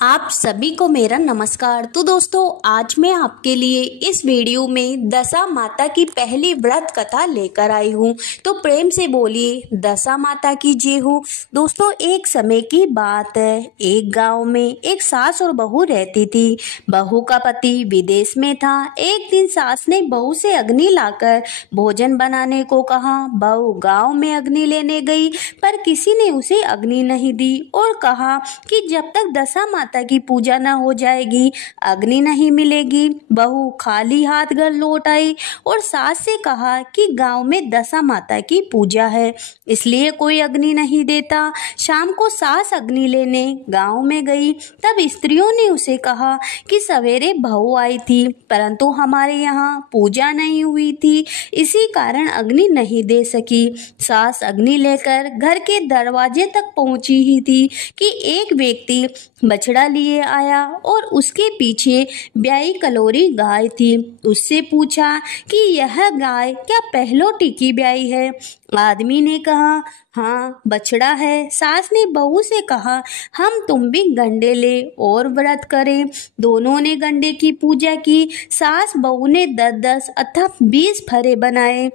आप सभी को मेरा नमस्कार। तो दोस्तों, आज मैं आपके लिए इस वीडियो में दशा माता की पहली व्रत कथा लेकर आई हूँ। तो प्रेम से बोलिए दशा माता की जय हो। दोस्तों, एक समय की बात है। एक गांव में एक सास और बहू रहती थी। बहू का पति विदेश में था। एक दिन सास ने बहू से अग्नि लाकर भोजन बनाने को कहा। बहू गाँव में अग्नि लेने गई, पर किसी ने उसे अग्नि नहीं दी और कहा कि जब तक दशा माता की पूजा न हो जाएगी अग्नि नहीं मिलेगी। बहू खाली हाथ घर लौट आई और सास से कहा कि गांव में दशा माता की पूजा है, इसलिए कोई अग्नि नहीं देता। शाम को सास अग्नि लेने गांव में गई। तब स्त्रियों ने उसे कहा कि सवेरे बहू आई थी, परंतु हमारे यहाँ पूजा नहीं हुई थी, इसी कारण अग्नि नहीं दे सकी। सास अग्नि लेकर घर के दरवाजे तक पहुंची ही थी कि एक व्यक्ति बछड़ा लिए आया और उसके पीछे ब्याई कलोरी गाय थी। उससे पूछा कि यह गाय क्या पहलोटी की ब्याई है? आदमी ने कहा, हाँ बछड़ा है। सास ने बहू से कहा, हम तुम भी गंडे ले और व्रत करें। दोनों ने गंडे की पूजा की। सास बहू ने 10-10 अथवा 20 फरे बनाए।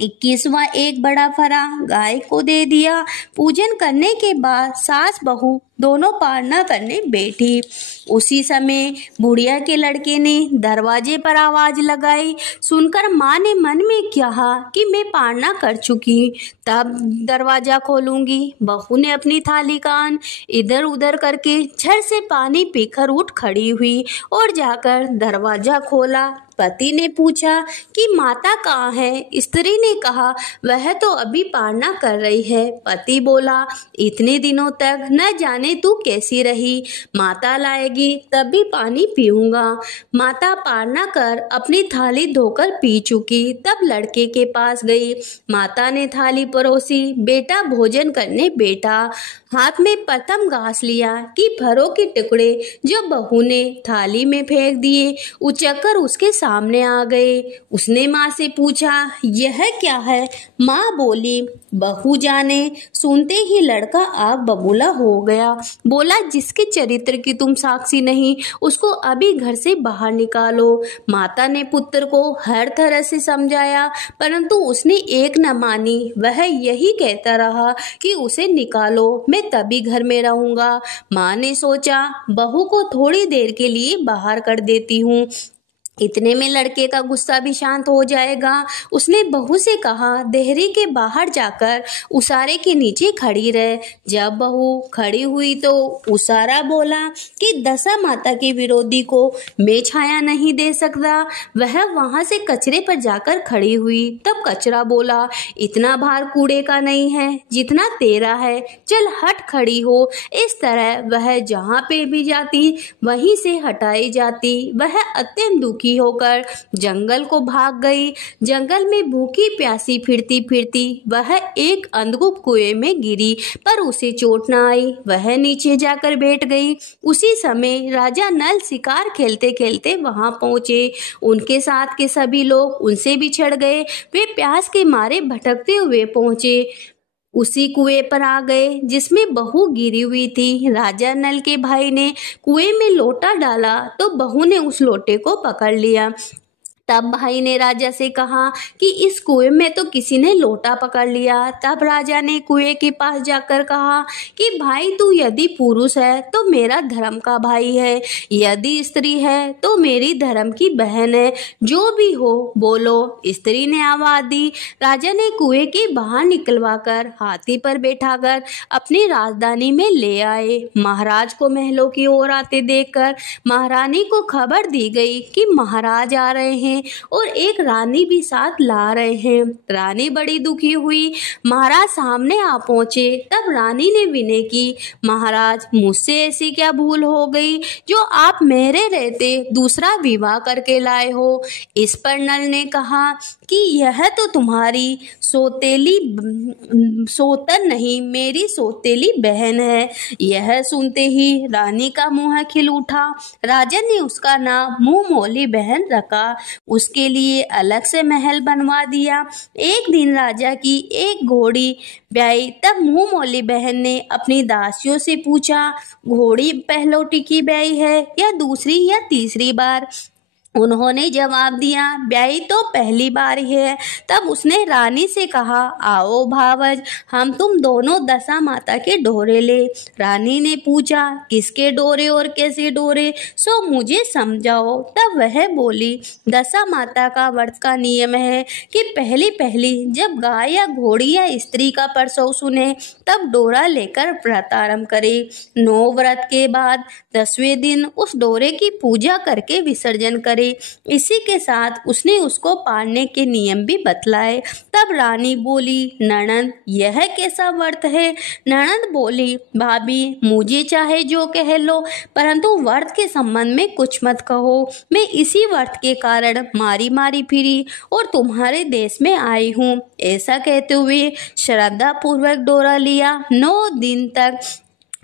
21वां एक बड़ा फरा गाय को दे दिया। पूजन करने के बाद सास बहू दोनों पारना करने बैठी। उसी समय बुढ़िया के लड़के ने दरवाजे पर आवाज लगाई। सुनकर माँ ने मन में कहा कि मैं पारना कर चुकी, तब दरवाजा खोलूंगी। बहू ने अपनी थाली कान इधर उधर करके झट से पानी पीकर उठ खड़ी हुई और जाकर दरवाजा खोला। पति ने पूछा कि माता कहाँ है? स्त्री ने कहा, वह तो अभी पारना कर रही है। पति बोला, इतने दिनों तक न जाने तू कैसी रही, माता लाएगी तब भी पानी पीऊंगा। माता पारना कर अपनी थाली धोकर पी चुकी। तब लड़के के पास गई। माता ने थाली परोसी। बेटा भोजन करने बैठा। हाथ में प्रथम घास लिया कि फरों के टुकड़े जो बहू ने थाली में फेंक दिए उचक्कर उसके सामने आ गए। उसने माँ से पूछा, यह क्या है? माँ बोली, बहू जाने। सुनते ही लड़का आग बबूला हो गया। बोला, जिसके चरित्र की तुम साक्षी नहीं उसको अभी घर से बाहर निकालो। माता ने पुत्र को हर तरह से समझाया, परंतु उसने एक न मानी। वह यही कहता रहा कि उसे निकालो, मैं तभी घर में रहूंगा। माँ ने सोचा, बहू को थोड़ी देर के लिए बाहर कर देती हूँ, इतने में लड़के का गुस्सा भी शांत हो जाएगा। उसने बहू से कहा, देहरी के बाहर जाकर उसारे के नीचे खड़ी रहे। जब बहू खड़ी हुई तो उसारा बोला कि दशा माता के विरोधी को मैं छाया नहीं दे सकता। वह वहां से कचरे पर जाकर खड़ी हुई। तब कचरा बोला, इतना भार कूड़े का नहीं है जितना तेरा है, चल हट खड़ी हो। इस तरह वह जहाँ पे भी जाती वहीं से हटाई जाती। वह अत्यंत दुखी होकर जंगल को भाग गई। जंगल में भूखी प्यासी फिरती फिरती वह एक अंधकूप कुएं में गिरी, पर उसे चोट न आई। वह नीचे जाकर बैठ गई। उसी समय राजा नल शिकार खेलते खेलते वहां पहुंचे। उनके साथ के सभी लोग उनसे बिछड़ गए। वे प्यास के मारे भटकते हुए पहुंचे उसी कुएं पर आ गए जिसमें बहू गिरी हुई थी। राजा नल के भाई ने कुएं में लोटा डाला तो बहू ने उस लोटे को पकड़ लिया। तब भाई ने राजा से कहा कि इस कुएं में तो किसी ने लोटा पकड़ लिया। तब राजा ने कुएं के पास जाकर कहा कि भाई, तू यदि पुरुष है तो मेरा धर्म का भाई है, यदि स्त्री है तो मेरी धर्म की बहन है, जो भी हो बोलो। स्त्री ने आवाज दी। राजा ने कुएं के बाहर निकलवा कर हाथी पर बैठाकर अपनी राजधानी में ले आए। महाराज को महलों की ओर आते देखकर महारानी को खबर दी गई कि महाराज आ रहे हैं और एक रानी भी साथ ला रहे हैं। रानी बड़ी दुखी हुई। महाराज सामने आ पहुंचे। तब रानी ने विनय की, महाराज, मुझसे ऐसी क्या भूल हो गई जो आप मेरे रहते दूसरा विवाह करके लाए हो? इस पर नल ने कहा कि यह तो तुम्हारी सोतन नहीं, मेरी सौतेली बहन है। यह सुनते ही रानी का मुंह खिल उठा। राजा ने उसका नाम मुंह मौली बहन रखा। उसके लिए अलग से महल बनवा दिया। एक दिन राजा की एक घोड़ी ब्याई। तब मुंह मौली बहन ने अपनी दासियों से पूछा, घोड़ी पहलौठी की ब्याई है या दूसरी या तीसरी बार? उन्होंने जवाब दिया, ब्याई तो पहली बार ही है। तब उसने रानी से कहा, आओ भावज, हम तुम दोनों दशा माता के डोरे ले। रानी ने पूछा, किसके डोरे और कैसे डोरे, सो मुझे समझाओ। तब वह बोली, दशा माता का व्रत का नियम है कि पहली पहली जब गाय या घोड़ी या स्त्री का प्रसव सुने तब डोरा लेकर व्रत आरंभ करे। 9 व्रत के बाद 10वें दिन उस डोरे की पूजा करके विसर्जन करे। इसी के साथ उसने उसको पालने के नियम भी बतलाए। तब रानी बोली, ननद यह कैसा व्रत है? ननद बोली, भाभी मुझे चाहे जो कह लो, परंतु व्रत के संबंध में कुछ मत कहो। मैं इसी व्रत के कारण मारी मारी फिरी और तुम्हारे देश में आई हूँ। ऐसा कहते हुए श्रद्धा पूर्वक डोरा लिया। 9 दिन तक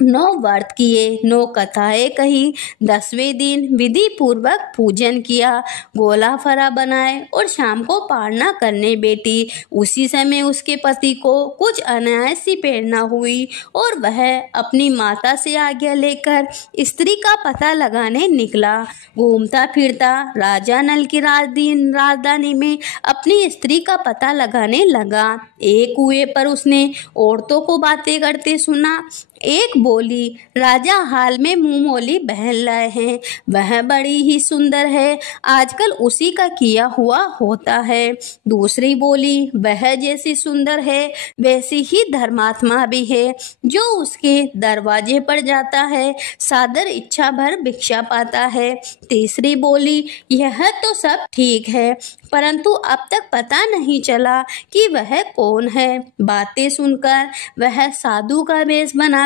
9 व्रत किए, 9 कथाएं कही। 10वें दिन विधि पूर्वक पूजन किया, गोला फरा बनाए और शाम को पारना करने बैठी। उसी समय उसके पति को कुछ अनायास सी प्रेरणा हुई और वह अपनी माता से आज्ञा लेकर स्त्री का पता लगाने निकला। घूमता फिरता राजा नल की राजधानी में अपनी स्त्री का पता लगाने लगा। एक कुएं पर उसने औरतों को बातें करते सुना। एक बोली, राजा हाल में मुंह मौली बहन लाए हैं, वह बड़ी ही सुंदर है, आजकल उसी का किया हुआ होता है। दूसरी बोली, वह जैसी सुंदर है वैसी ही धर्मात्मा भी है, जो उसके दरवाजे पर जाता है सादर इच्छा भर भिक्षा पाता है। तीसरी बोली, यह तो सब ठीक है, परंतु अब तक पता नहीं चला कि वह कौन है। बातें सुनकर वह साधु का वेश बनाकर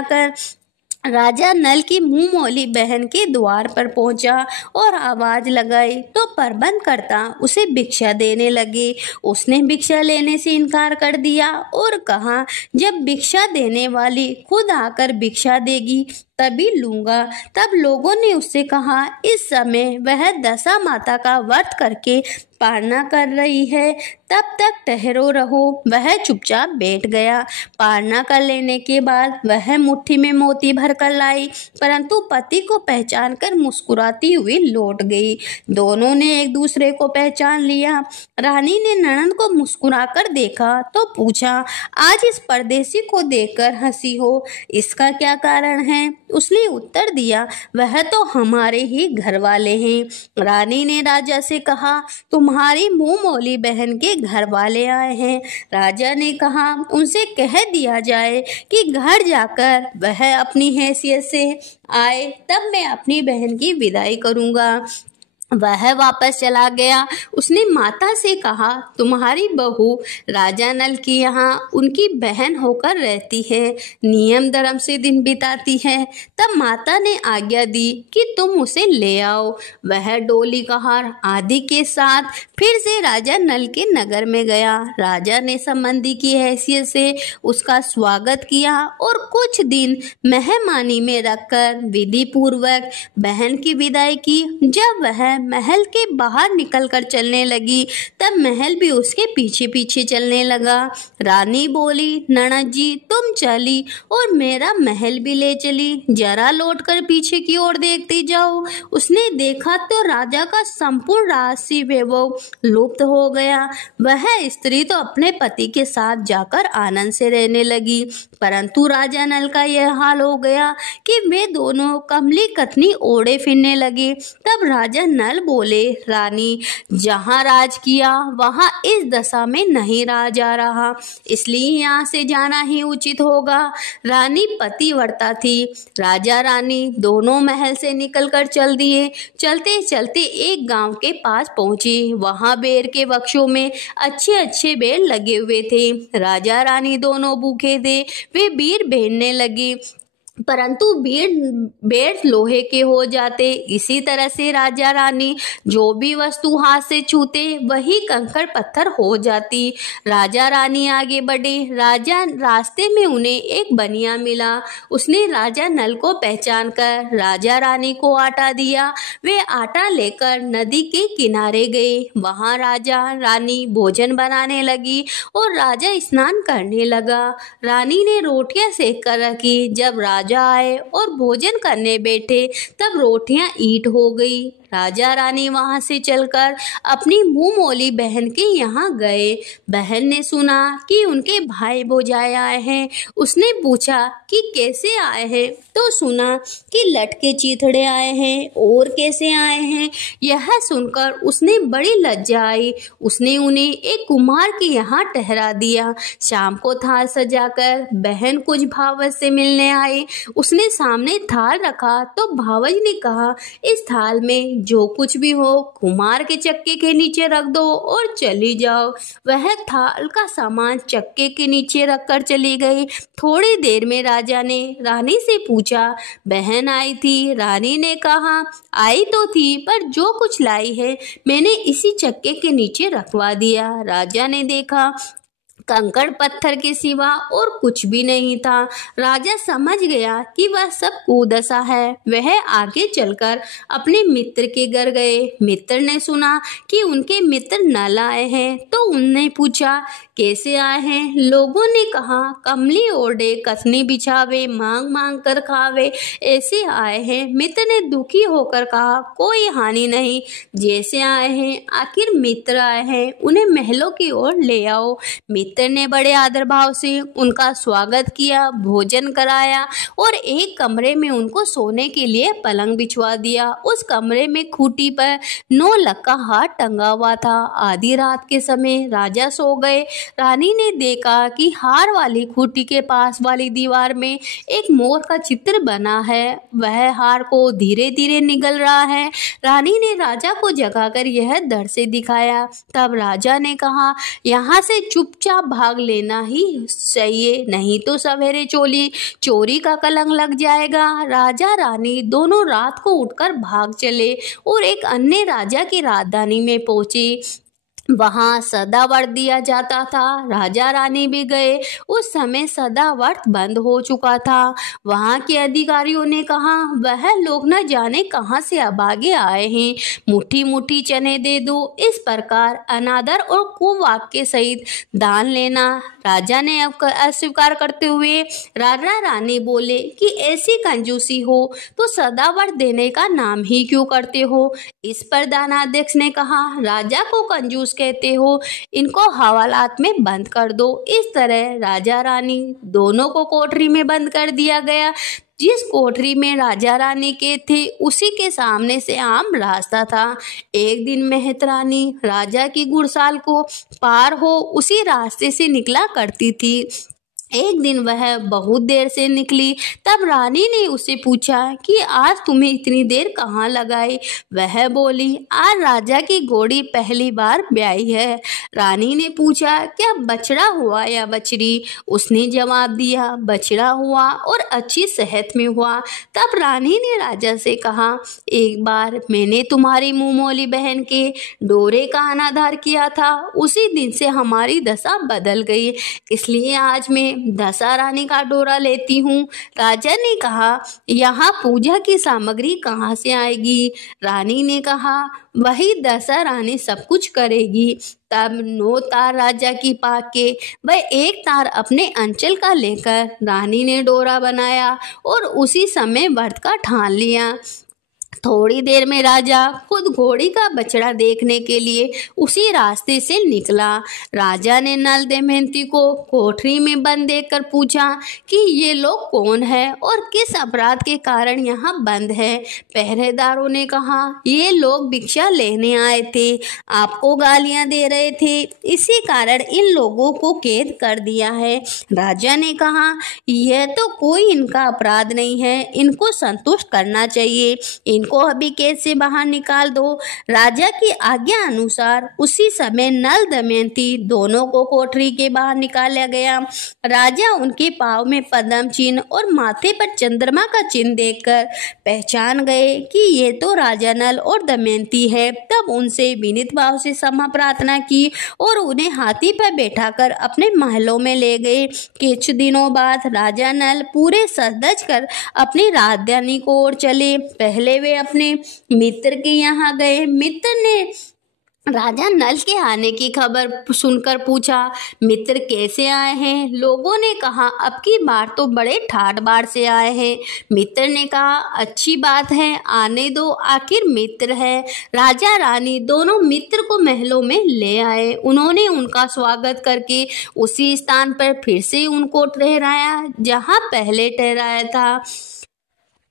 राजा नल की मुंह मौली बहन के द्वार पर पहुंचा और आवाज लगाई तो प्रबंध करता उसे भिक्षा देने लगे। उसने भिक्षा लेने से इनकार कर दिया और कहा, जब भिक्षा देने वाली खुद आकर भिक्षा देगी तभी लूंगा। तब लोगों ने उससे कहा, इस समय वह दशा माता का व्रत करके पारना कर रही है, तब तक ठहरो रहो। वह चुपचाप बैठ गया। पारना कर लेने के बाद वह मुट्ठी में मोती भर कर लाई, परंतु पति को पहचान कर मुस्कुराती हुई लौट गई। दोनों ने एक दूसरे को पहचान लिया। रानी ने ननद को मुस्कुराकर देखा तो पूछा, आज इस परदेसी को देखकर हंसी हो, इसका क्या कारण है? उसने उत्तर दिया, वह तो हमारे ही घर वाले हैं। रानी ने राजा से कहा, तुम्हारी मुंह मौली बहन के घर वाले आए हैं। राजा ने कहा, उनसे कह दिया जाए कि घर जाकर वह अपनी हैसियत से आए, तब मैं अपनी बहन की विदाई करूंगा। वह वापस चला गया। उसने माता से कहा, तुम्हारी बहू राजा नल के यहाँ उनकी बहन होकर रहती है, नियम धर्म से दिन बिताती है। तब माता ने आज्ञा दी कि तुम उसे ले आओ। वह डोली कहार आदि के साथ फिर से राजा नल के नगर में गया। राजा ने संबंधी की हैसियत से उसका स्वागत किया और कुछ दिन मेहमानी में रखकर विधि पूर्वक बहन की विदाई की। जब वह महल के बाहर निकलकर चलने लगी तब महल भी उसके पीछे पीछे चलने लगा। रानी बोली, ननद जी तुम चली और मेरा महल भी ले चली, जरा लौटकर पीछे की ओर देखती जाओ। उसने देखा तो राजा का संपूर्ण राजसी वैभव लुप्त हो गया। वह स्त्री तो अपने पति के साथ जाकर आनंद से रहने लगी, परंतु राजा नल का यह हाल हो गया कि वे दोनों कमली कतनी ओढ़े फिरने लगे। तब राजा नल बोले, रानी जहाँ राज किया वहाँ इस दशा में नहीं रहा जा रहा, इसलिए यहाँ से जाना ही उचित होगा। रानी पतिव्रता थी। राजा रानी दोनों महल से निकलकर चल दिए। चलते चलते एक गांव के पास पहुंचे। वहां बेर के वृक्षों में अच्छे अच्छे बेर लगे हुए थे। राजा रानी दोनों भूखे थे। वे बीर बेरने लगे। परंतु बेड लोहे के हो जाते। इसी तरह से राजा रानी जो भी वस्तु हाथ से छूते वही कंकड़ पत्थर हो जाती। राजा रानी आगे बढ़े। रास्ते में उन्हें एक बनिया मिला। उसने राजा नल को पहचान कर राजा रानी को आटा दिया। वे आटा लेकर नदी के किनारे गए। वहां राजा रानी भोजन बनाने लगी और राजा स्नान करने लगा। रानी ने रोटियां सेक कर रखी। जब राजा आए और भोजन करने बैठे तब रोटियां ईंट हो गई। राजा रानी वहां से चलकर अपनी मुंह मौली बहन के यहाँ गए। बहन ने सुना कि उनके भाई भौजाई आए हैं। उसने पूछा कि कैसे आए हैं, तो सुना कि लटके चीथड़े आए हैं। और कैसे आए हैं, यह सुनकर उसने बड़ी लज्जा आई। उसने उन्हें एक कुम्हार के यहाँ ठहरा दिया। शाम को थाल सजाकर बहन कुछ भावज से मिलने आई। उसने सामने थाल रखा तो भावज ने कहा, इस थाल में जो कुछ भी हो कुम्हार के चक्के के नीचे रख दो और चली जाओ। वह थाल का सामान चक्के के नीचे रखकर चली गई। थोड़ी देर में राजा ने रानी से पूछा, बहन आई थी? रानी ने कहा, आई तो थी, पर जो कुछ लाई है मैंने इसी चक्के के नीचे रखवा दिया। राजा ने देखा कंकड़ पत्थर के सिवा और कुछ भी नहीं था। राजा समझ गया कि वह सब कुदशा है। वह आगे चलकर अपने मित्र के घर गए। मित्र ने सुना कि उनके मित्र नल आए हैं तो उनने पूछा, कैसे आए हैं? लोगों ने कहा, कमली ओढ़े कसनी बिछावे मांग मांग कर खावे, ऐसे आए हैं। मित्र ने दुखी होकर कहा, कोई हानि नहीं, जैसे आए हैं आखिर मित्र आए हैं, उन्हें महलों की ओर ले आओ। मित्र ने बड़े आदर भाव से उनका स्वागत किया, भोजन कराया और एक कमरे में उनको सोने के लिए पलंग बिछवा दिया। उस कमरे में खूंटी पर 9 लख का हार टंगा हुआ था। आधी रात के समय राजा सो गए। रानी ने देखा कि हार वाली खूंटी के पास वाली दीवार में एक मोर का चित्र बना है। वह हार को धीरे धीरे निगल रहा है। रानी ने राजा को जगाकर यह डर से दिखाया। तब राजा ने कहा, यहाँ से चुपचाप भाग लेना ही चाहिए, नहीं तो सवेरे चोरी का कलंक लग जाएगा। राजा रानी दोनों रात को उठकर भाग चले और एक अन्य राजा की राजधानी में पहुंचे। वहां सदाव्रत दिया जाता था। राजा रानी भी गए। उस समय सदाव्रत बंद हो चुका था। वहां के अधिकारियों ने कहा, वह लोग न जाने कहां से अभागे आए हैं, मुट्ठी मुट्ठी चने दे दो। इस प्रकार अनादर और कुवाक्य सहित दान लेना। राजा ने अस्वीकार करते हुए राजा रानी बोले कि ऐसी कंजूसी हो तो सदाव्रत देने का नाम ही क्यों करते हो। इस पर दानाध्यक्ष ने कहा, राजा को कंजूस कहते हो, इनको हवालात में बंद कर दो। इस तरह राजा रानी दोनों को कोठरी में बंद कर दिया गया। जिस कोठरी में राजा रानी के थे उसी के सामने से आम रास्ता था। एक दिन मेहतरानी राजा की गुड़साल को पार हो उसी रास्ते से निकला करती थी। एक दिन वह बहुत देर से निकली। तब रानी ने उसे पूछा कि आज तुम्हें इतनी देर कहाँ लगाई। वह बोली, आज राजा की घोड़ी पहली बार ब्याई है। रानी ने पूछा, क्या बछड़ा हुआ या बछड़ी? उसने जवाब दिया, बछड़ा हुआ और अच्छी सेहत में हुआ। तब रानी ने राजा से कहा, एक बार मैंने तुम्हारी मुंहमौली बहन के डोरे का अनादर किया था, उसी दिन से हमारी दशा बदल गई, इसलिए आज मैं दशा रानी का डोरा लेती हूँ। राजा ने कहा, यहाँ पूजा की सामग्री कहाँ से आएगी? रानी ने कहा, वही दशा रानी सब कुछ करेगी। तब 9 तार राजा की पाक के वह 1 तार अपने अंचल का लेकर रानी ने डोरा बनाया और उसी समय व्रत का ठान लिया। थोड़ी देर में राजा खुद घोड़ी का बछड़ा देखने के लिए उसी रास्ते से निकला। राजा ने नल दमयंती को कोठरी में बंद देखकर पूछा कि ये लोग कौन है और किस अपराध के कारण यहाँ बंद है। पहरेदारों ने कहा, ये लोग भिक्षा लेने आए थे, आपको गालियाँ दे रहे थे, इसी कारण इन लोगों को कैद कर दिया है। राजा ने कहा, यह तो कोई इनका अपराध नहीं है, इनको संतुष्ट करना चाहिए। इनको अभी कैद से बाहर निकाल दो। राजा की आज्ञा अनुसार उसी समय नल दमयंती दोनों को कोठरी के बाहर निकाला गया। राजा उनके पाँव में पद्म चिन्ह और माथे पर चंद्रमा का चिन्ह देखकर पहचान गए कि ये तो राजा नल और दमयंती है। तब उनसे विनीत भाव से क्षमा प्रार्थना की और उन्हें हाथी पर बैठाकर अपने महलों में ले गए। कुछ दिनों बाद राजा नल पूरे सज कर अपनी राजधानी को ओर चले। पहले वे अपने मित्र के यहाँ गए। मित्र ने राजा नल के आने की खबर सुनकर पूछा, मित्र कैसे आए हैं? लोगों ने कहा, अब की बार तो बड़े ठाठ बाढ़ से आए हैं। मित्र ने कहा, अच्छी बात है, आने दो, आखिर मित्र है। राजा रानी दोनों मित्र को महलों में ले आए। उन्होंने उनका स्वागत करके उसी स्थान पर फिर से उनको ठहराया जहां पहले ठहराया था।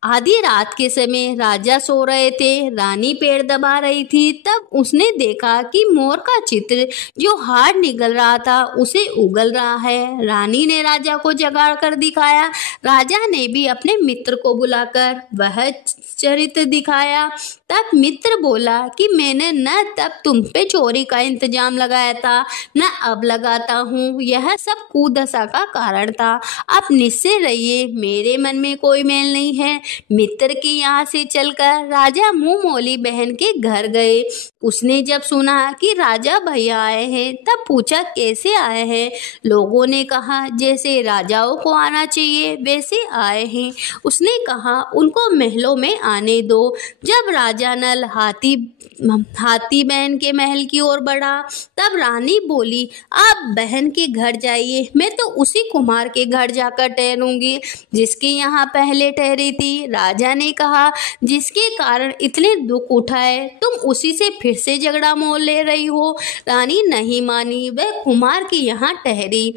आधी रात के समय राजा सो रहे थे। रानी पेड़ दबा रही थी। तब उसने देखा कि मोर का चित्र जो हाड़ निगल रहा था उसे उगल रहा है। रानी ने राजा को जगा कर दिखाया। राजा ने भी अपने मित्र को बुलाकर वह चरित्र दिखाया। तब मित्र बोला कि मैंने न तब तुम पे चोरी का इंतजाम लगाया था न अब लगाता हूँ। यह सब कुदशा का कारण था। आप निश्चय रहिए, मेरे मन में कोई मेल नहीं है। मित्र के यहाँ से चलकर राजा मुंह मौली बहन के घर गए। उसने जब सुना कि राजा भैया आए हैं तब पूछा, कैसे आए हैं? लोगों ने कहा, जैसे राजाओं को आना चाहिए वैसे आए हैं। उसने कहा, उनको महलों में आने दो। जब राजा नल हाथी बहन के महल की ओर बढ़ा तब रानी बोली, आप बहन के घर जाइए, मैं तो उसी कुम्हार के घर जाकर ठहरूंगी जिसके यहाँ पहले ठहरी थी। राजा ने कहा, जिसके कारण इतने दुख उठाए तुम उसी से फिर से झगड़ा मोल ले रही हो। रानी नहीं मानी, वह कुम्हार के यहाँ ठहरी।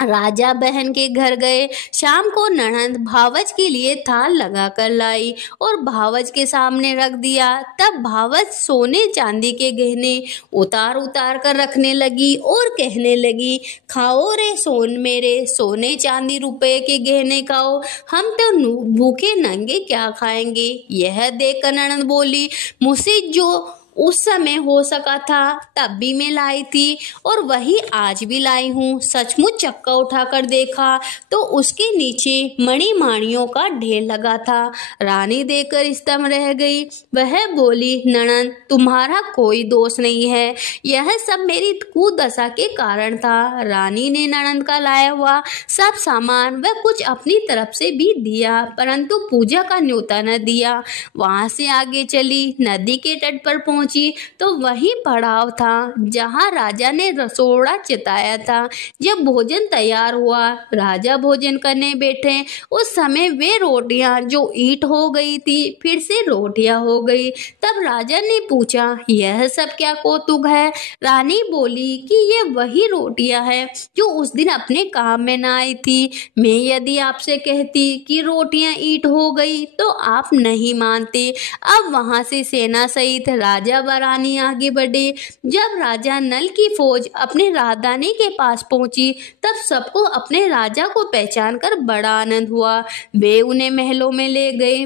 राजा बहन के घर गए। शाम को ननद भावज के लिए थाल लगा कर लाई और भावज के सामने रख दिया। तब भावज सोने चांदी के गहने उतार उतार कर रखने लगी और कहने लगी, खाओ रे सोन मेरे, सोने चांदी रुपए के गहने खाओ, हम तो भूखे नंगे क्या खाएंगे। यह देखकर ननद बोली, मुझसे जो उस समय हो सका था तब भी मैं लाई थी और वही आज भी लाई हूँ। सचमुच चक्का उठाकर देखा तो उसके नीचे मणि माणियों का ढेर लगा था। रानी देखकर स्तब्ध रह गई। वह बोली, ननद तुम्हारा कोई दोष नहीं है, यह सब मेरी कुदशा के कारण था। रानी ने ननद का लाया हुआ सब सामान व कुछ अपनी तरफ से भी दिया, परंतु पूजा का न्योता न दिया। वहां से आगे चली, नदी के तट पर पहुंची तो वही पड़ाव था जहां राजा ने रसोड़ा चिताया था। जब भोजन तैयार हुआ, राजा भोजन करने बैठे, उस समय वे रोटियां जो ईंट हो गई थी फिर से रोटियां हो गई। तब राजा ने पूछा, यह सब क्या कौतुक है? रानी बोली कि ये वही रोटियां हैं जो उस दिन अपने काम में न आई थी। मैं यदि आपसे कहती कि रोटियां ईंट हो गई तो आप नहीं मानते। अब वहां से सेना सहित राजा व रानी आगे बढ़े। जब राजा नल की फौज अपने राजधानी के पास पहुंची तब सबको अपने राजा को पहचान कर बड़ा आनंद हुआ। वे उन्हें महलों में ले गए।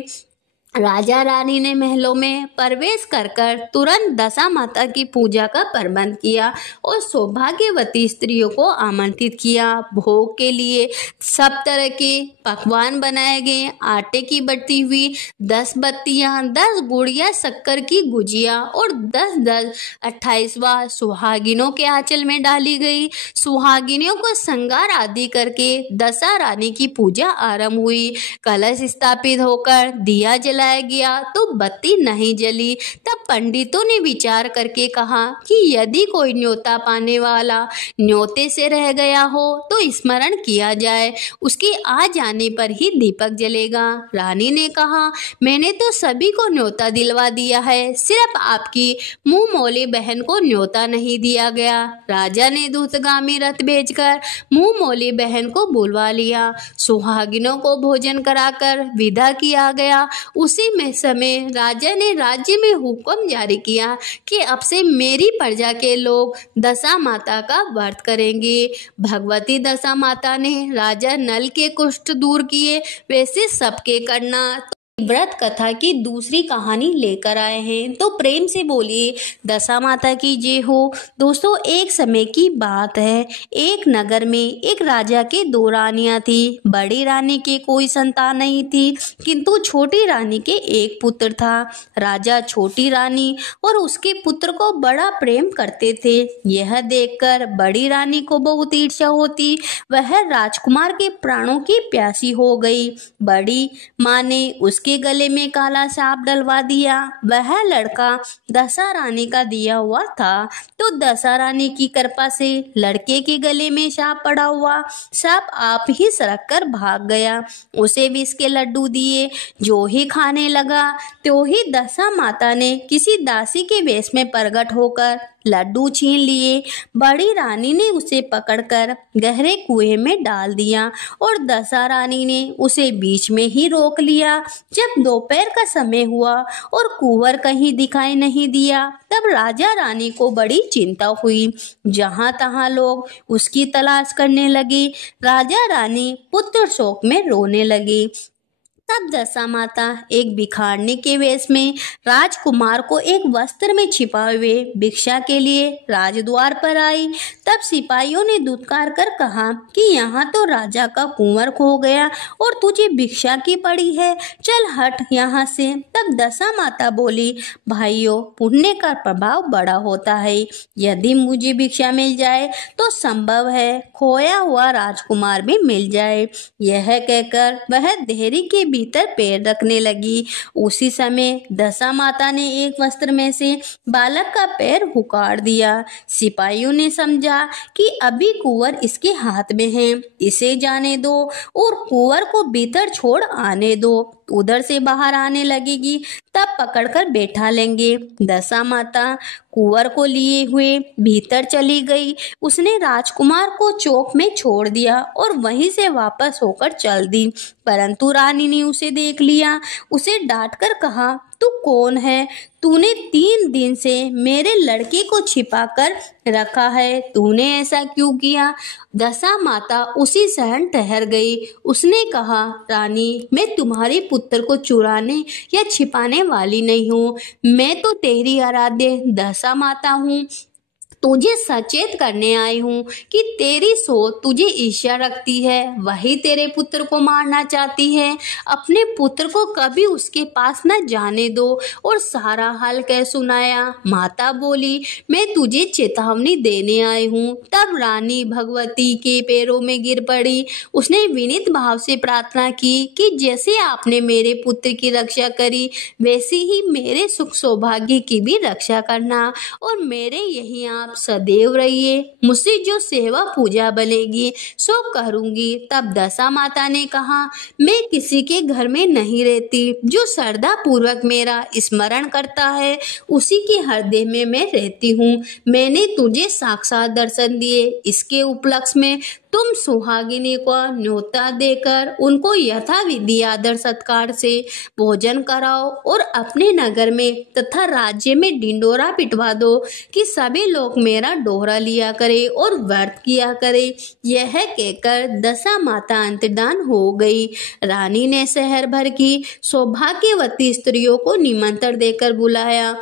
राजा रानी ने महलों में प्रवेश कर तुरंत दशा माता की पूजा का प्रबंध किया और सौभाग्यवती स्त्रियों को आमंत्रित किया। भोग के लिए सब तरह के पकवान बनाए गए। आटे की बटी हुई 10 बत्तियां, 10 गुड़िया शक्कर की गुजिया और 10-10 28वां सुहागिनों के आंचल में डाली गई। सुहागिनियों को श्रृंगार आदि करके दशा रानी की पूजा आरंभ हुई। कलश स्थापित होकर दिया जलाया गया तो बत्ती नहीं जली। तब पंडितों ने विचार करके कहा कि यदि कोई न्योता पाने वाला न्योते से रह गया हो तो स्मरण किया जाए, उसके आ जाने पर ही दीपक जलेगा। रानी ने कहा, मैंने तो सभी को न्योता दिलवा दिया है, सिर्फ आपकी मुंह मौली बहन को न्योता नहीं दिया गया। राजा ने दूतगामी रथ भेजकर मुंह मौली बहन को बुलवा लिया। सुहागिनों को भोजन कराकर विदा किया गया। उसी में समय राजा ने राज्य में हुक्म जारी किया कि अब से मेरी प्रजा के लोग दशा माता का व्रत करेंगे। भगवती दशा माता ने राजा नल के कुष्ठ दूर किए, वैसे सबके करना। व्रत कथा की दूसरी कहानी लेकर आए हैं। तो प्रेम से बोलिए दशा माता की जय हो। दोस्तों, एक समय की बात है, एक नगर में एक राजा के दो रानियां थी। बड़ी रानी के कोई संतान नहीं थी, किंतु छोटी रानी के एक पुत्र था। राजा छोटी रानी और उसके पुत्र को बड़ा प्रेम करते थे। यह देखकर बड़ी रानी को बहुत ईर्ष्या होती। वह राजकुमार के प्राणों की प्यासी हो गई। बड़ी माँ ने उसके गले में काला सांप डलवा दिया। वह लड़का दशा रानी का दिया हुआ था। तो दशा रानी की कृपा से लड़के के गले में सांप पड़ा हुआ। सांप आप ही सरक कर भाग गया। उसे विष के लड्डू दिए। जो ही खाने लगा तो ही दशा माता ने किसी दासी के वेश में प्रकट होकर लड्डू छीन लिए। बड़ी रानी ने उसे पकड़कर गहरे कुएं में डाल दिया और दशा रानी ने उसे बीच में ही रोक लिया। जब दोपहर का समय हुआ और कुंवर कहीं दिखाई नहीं दिया, तब राजा रानी को बड़ी चिंता हुई। जहां तहां लोग उसकी तलाश करने लगे। राजा रानी पुत्र शोक में रोने लगी। तब दशा माता एक भिखारनी के वेश में राजकुमार को एक वस्त्र में छिपाए हुए भिक्षा के लिए राजद्वार पर आई। तब सिपाहियों ने धुतकार कर कहा कि यहाँ तो राजा का कुंवर खो गया और तुझे भिक्षा की पड़ी है, चल हट यहाँ से। तब दशा माता बोली, भाइयों, पुण्य का प्रभाव बड़ा होता है। यदि मुझे भिक्षा मिल जाए तो संभव है खोया हुआ राजकुमार भी मिल जाए। यह कहकर वह देहरी के भीतर पैर रखने लगी। उसी समय दशा माता ने एक वस्त्र में से बालक का पैर उखाड़ दिया। सिपाहियों ने समझा कि अभी कुंवर इसके हाथ में है, इसे जाने दो और कुंवर को भीतर छोड़ आने दो। उधर से बाहर आने लगेगी तब पकड़कर बैठा लेंगे। दशा माता कुंवर को लिए हुए भीतर चली गई। उसने राजकुमार को चौक में छोड़ दिया और वहीं से वापस होकर चल दी। परंतु रानी ने उसे देख लिया। उसे डांट कर कहा, तू कौन है? तूने 3 दिन से मेरे लड़के को छिपा कर रखा है, तूने ऐसा क्यों किया? दशा माता उसी शहर ठहर गई। उसने कहा, रानी, मैं तुम्हारे पुत्र को चुराने या छिपाने वाली नहीं हूँ। मैं तो तेरी आराध्य दशा माता हूँ। तुझे सचेत करने आई हूँ कि तेरी सोच तुझे ईर्ष्या रखती है, वही तेरे पुत्र को मारना चाहती है। अपने पुत्र को कभी उसके पास न जाने दो। और सारा हाल कह सुनाया। माता बोली, मैं तुझे चेतावनी देने आई हूँ। तब रानी भगवती के पैरों में गिर पड़ी। उसने विनीत भाव से प्रार्थना की कि जैसे आपने मेरे पुत्र की रक्षा करी, वैसे ही मेरे सुख सौभाग्य की भी रक्षा करना और मेरे यही आप सदैव रहिए। मुझसे जो सेवा पूजा बनेगी सो करूंगी। तब दशा माता ने कहा, मैं किसी के घर में नहीं रहती। जो श्रद्धा पूर्वक मेरा स्मरण करता है उसी के हृदय में मैं रहती हूँ। मैंने तुझे साक्षात दर्शन दिए। इसके उपलक्ष्य में तुम सुहागिनी को न्योता देकर उनको यथाविधि आदर सत्कार से भोजन कराओ और अपने नगर में तथा राज्य में ढिंडोरा पिटवा दो कि सभी लोग मेरा डोरा लिया करे और व्रत किया करे। यह कहकर दशा माता अंतर्धान हो गई। रानी ने शहर भर की सौभाग्यवती स्त्रियों को निमंत्रण देकर बुलाया।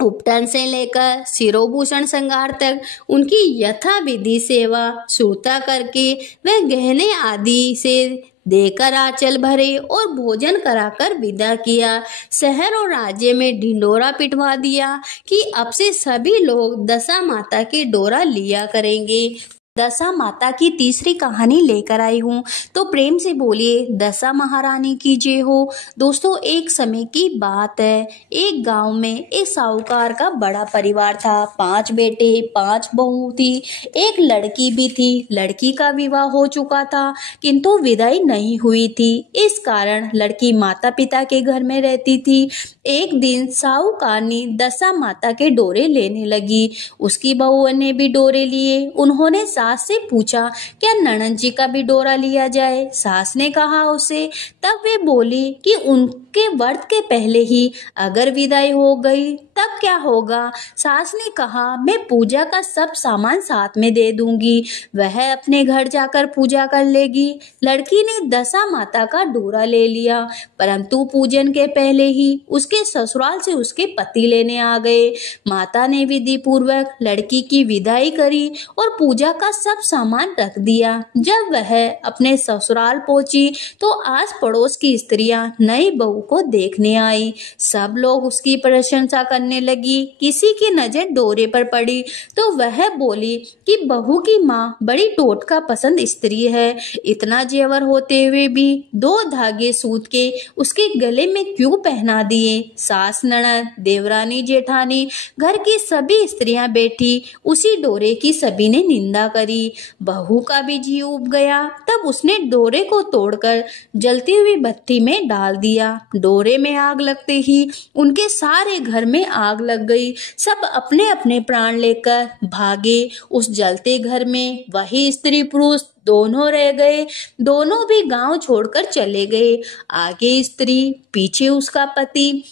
उपटन से लेकर शिरोभूषण श्रृंगार तक उनकी यथाविधि सेवा श्रुता करके वह गहने आदि से देकर आंचल भरे और भोजन कराकर विदा किया। शहर और राज्य में ढिंडोरा पिटवा दिया कि अब से सभी लोग दशा माता के डोरा लिया करेंगे। दशा माता की तीसरी कहानी लेकर आई हूँ, तो प्रेम से बोलिए दशा महारानी की जय हो। दोस्तों, एक समय की बात है, एक गांव में एक साहूकार का बड़ा परिवार था। 5 बेटे 5 बहू थी। एक लड़की भी थी। लड़की का विवाह हो चुका था किंतु विदाई नहीं हुई थी। इस कारण लड़की माता पिता के घर में रहती थी। एक दिन साहूकारनी दशा माता के डोरे लेने लगी। उसकी बहुओं ने भी डोरे लिए। उन्होंने सास से पूछा, क्या ननद जी का भी डोरा लिया जाए? सास ने कहा उसे। तब वे बोली कि उनके व्रत के पहले ही अगर विदाई हो गई तब क्या होगा? सास ने कहा, मैं पूजा का सब सामान साथ में दे दूंगी, वह अपने घर जाकर पूजा कर लेगी। लड़की ने दशा माता का डोरा ले लिया, परंतु पूजन के पहले ही उसके ससुराल से उसके पति लेने आ गए। माता ने विधि पूर्वक लड़की की विदाई करी और पूजा का सब सामान रख दिया। जब वह अपने ससुराल पहुंची तो आस पड़ोस की स्त्रियां नई बहू को देखने आई। सब लोग उसकी प्रशंसा करने लगी। किसी की नजर डोरे पर पड़ी तो वह बोली कि बहू की माँ बड़ी टोटका पसंद स्त्री है, इतना जेवर होते हुए भी 2 धागे सूत के उसके गले में क्यों पहना दिए? सास, ननद, देवरानी, जेठानी, घर की सभी स्त्रियां बैठी उसी डोरे की सभी ने निंदा करी। बहू का भी जी उब गया। तब उसने डोरे को तोड़कर जलती हुई भट्टी में डाल दिया। डोरे में आग लगते ही उनके सारे घर में आग लग गई। सब अपने अपने प्राण लेकर भागे। उस जलते घर में वही स्त्री पुरुष दोनों रह गए। दोनों भी गांव छोड़कर चले गए। आगे स्त्री, पीछे उसका पति।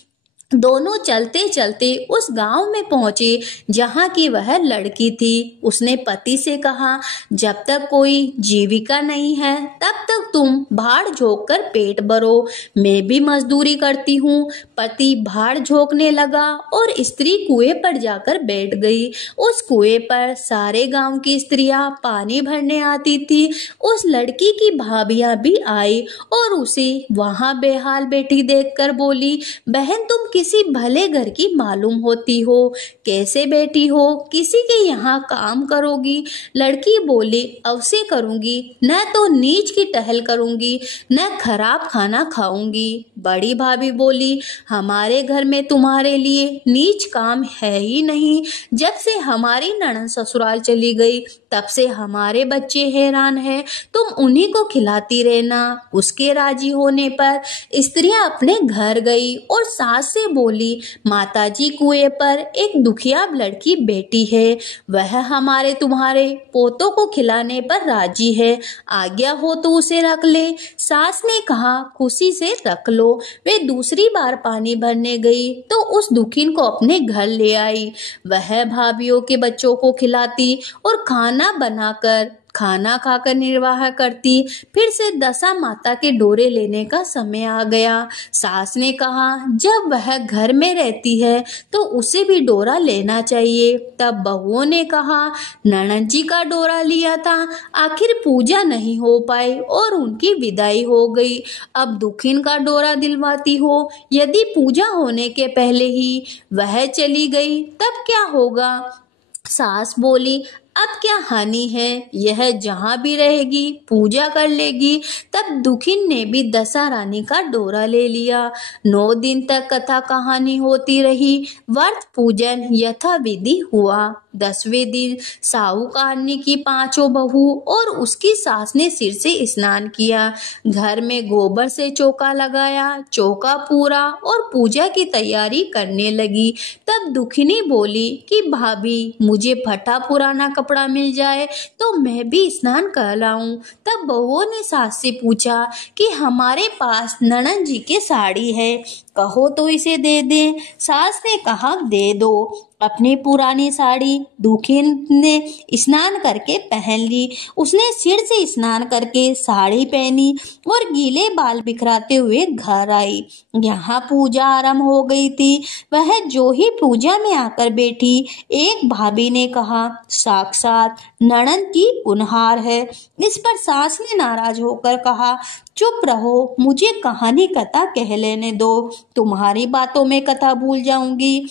दोनों चलते चलते उस गांव में पहुंचे जहां की वह लड़की थी। उसने पति से कहा, जब तक कोई जीविका नहीं है तब तक तुम भाड़ झोंक कर पेट भरो, मैं भी मजदूरी करती हूँ। पति भाड़ झोंकने लगा और स्त्री कुएं पर जाकर बैठ गई। उस कुएं पर सारे गांव की स्त्रियां पानी भरने आती थी। उस लड़की की भाभियां भी आई और उसे वहां बेहाल बैठी देखकर बोली, बहन तुम किसी भले घर की मालूम होती हो, कैसे बैठी हो, किसी के यहाँ काम करोगी? लड़की बोली, अवश्य करूंगी, न तो नीच की टहल करूंगी न खराब खाना खाऊंगी। बड़ी भाभी बोली, हमारे घर में तुम्हारे लिए नीच काम है ही नहीं। जब से हमारी ननद ससुराल चली गई तब से हमारे बच्चे हैरान हैं, तुम उन्हीं को खिलाती रहना। उसके राजी होने पर स्त्रियां अपने घर गई और सास से बोली, माताजी कुएं पर एक दुखिया लड़की बैठी है, वह हमारे तुम्हारे पोतों को खिलाने पर राजी है, आज्ञा हो तो उसे रख ले। सास ने कहा, खुशी से रख लो। वे दूसरी बार पानी भरने गई तो उस दुखिन को अपने घर ले आई। वह भाभियों के बच्चों को खिलाती और खाना खाकर निर्वाह करती। फिर से दशा माता के डोरे लेने का समय आ गया। सास ने कहा, जब वह घर में रहती है तो उसे भी डोरा लेना चाहिए। तब बहुओं ने कहा, ननद जी का डोरा लिया था, आखिर पूजा नहीं हो पाई और उनकी विदाई हो गई, अब दुखिन का डोरा दिलवाती हो। यदि पूजा होने के पहले ही वह चली गई तब क्या होगा? सास बोली, अब क्या हानि है, यह जहाँ भी रहेगी पूजा कर लेगी। तब दुखिन ने भी दशा रानी का डोरा ले लिया। 9 दिन तक कथा कहानी होती रही। व्रत पूजन यथाविधि हुआ। 10वें दिन साहूकारनी की 5 बहू और उसकी सास ने सिर से स्नान किया। घर में गोबर से चौका लगाया, चौका पूरा और पूजा की तैयारी करने लगी। तब दुखिनी बोली कि भाभी, मुझे फटा पुराना कपड़ा मिल जाए तो मैं भी स्नान कर लाऊं। तब बहुओं ने सास से पूछा कि हमारे पास ननद जी की साड़ी है, कहो तो इसे दे दें। सास ने कहा, दे दो। अपनी पुरानी साड़ी दुखिन ने स्नान करके पहन ली। उसने सिर से स्नान करके साड़ी पहनी और गीले बाल बिखराते हुए घर आई। यहाँ पूजा आरंभ हो गई थी। वह जो ही पूजा में आकर बैठी, एक भाभी ने कहा, साक्षात ननद की उनहार है। इस पर सास ने नाराज होकर कहा, चुप रहो, मुझे कहानी कथा कह लेने दो, तुम्हारी बातों में कथा भूल जाऊंगी।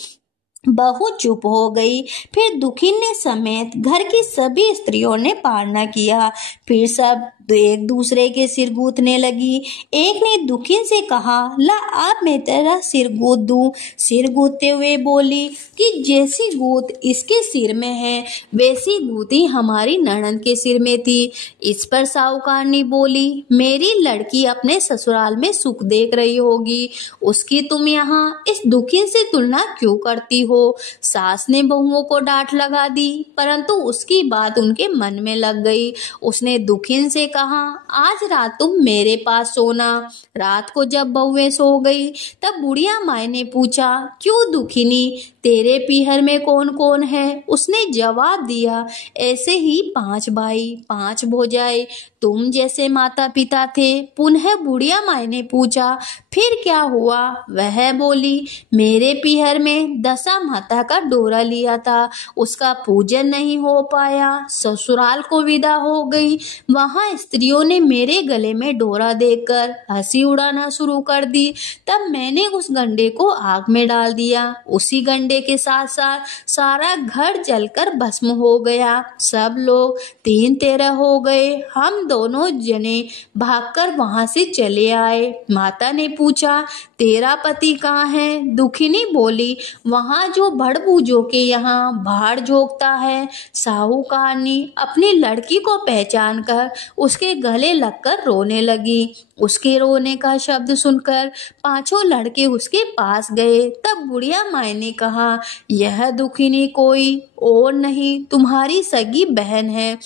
बहू चुप हो गई। फिर दुखिन ने समेत घर की सभी स्त्रियों ने पारना किया। फिर सब एक दूसरे के सिर गूंथने लगी। एक ने दुखिन से कहा, ला आप मैं तेरा सिर गूंथ दूं। सिर गूंथते हुए बोली कि जैसी गूंथ इसके सिर में है वैसी गूंथी हमारी ननद के सिर में थी। इस पर साहूकारनी बोली, मेरी लड़की अपने ससुराल में सुख देख रही होगी, उसकी तुम यहाँ इस दुखिन से तुलना क्यों करती हो? हो। सास ने बहुओं को डांट लगा दी, परंतु उसकी बात उनके मन में लग गई। उसने दुखिन से कहा, आज रात तुम मेरे पास सोना। रात को जब बहुएं सो गई तब बुढ़िया माई ने पूछा, क्यों दुखिनी, तेरे पीहर में कौन कौन है? उसने जवाब दिया, ऐसे ही 5 भाई 5 भौजाई, तुम जैसे माता पिता थे। पुनः बुढ़िया माई ने पूछा, फिर क्या हुआ? वह बोली, मेरे पीहर में दशा माता का डोरा लिया था, उसका पूजन नहीं हो पाया, ससुराल को विदा हो गई। वहां स्त्रियों ने मेरे गले में डोरा देकर हंसी उड़ाना शुरू कर दी। तब मैंने उस गंडे को आग में डाल दिया। उसी गंडे के साथ साथ सारा घर जलकर भस्म हो गया। सब लोग 3-13 हो गए। हम दोनों जने भागकर वहां से चले आए। माता ने पूछा, तेरा पति कहाँ है? दुखिनी बोली, वहां जो भड़बूजों के यहाँ भाड़ झोंकता है। साहूकारनी अपनी लड़की को पहचान कर उसके गले लगकर रोने लगी। उसके रोने का शब्द सुनकर 5 लड़के उसके पास गए। तब बुढ़िया माई ने कहा, यह दुखिनी कोई और नहीं, तुम्हारी सगी बहन है।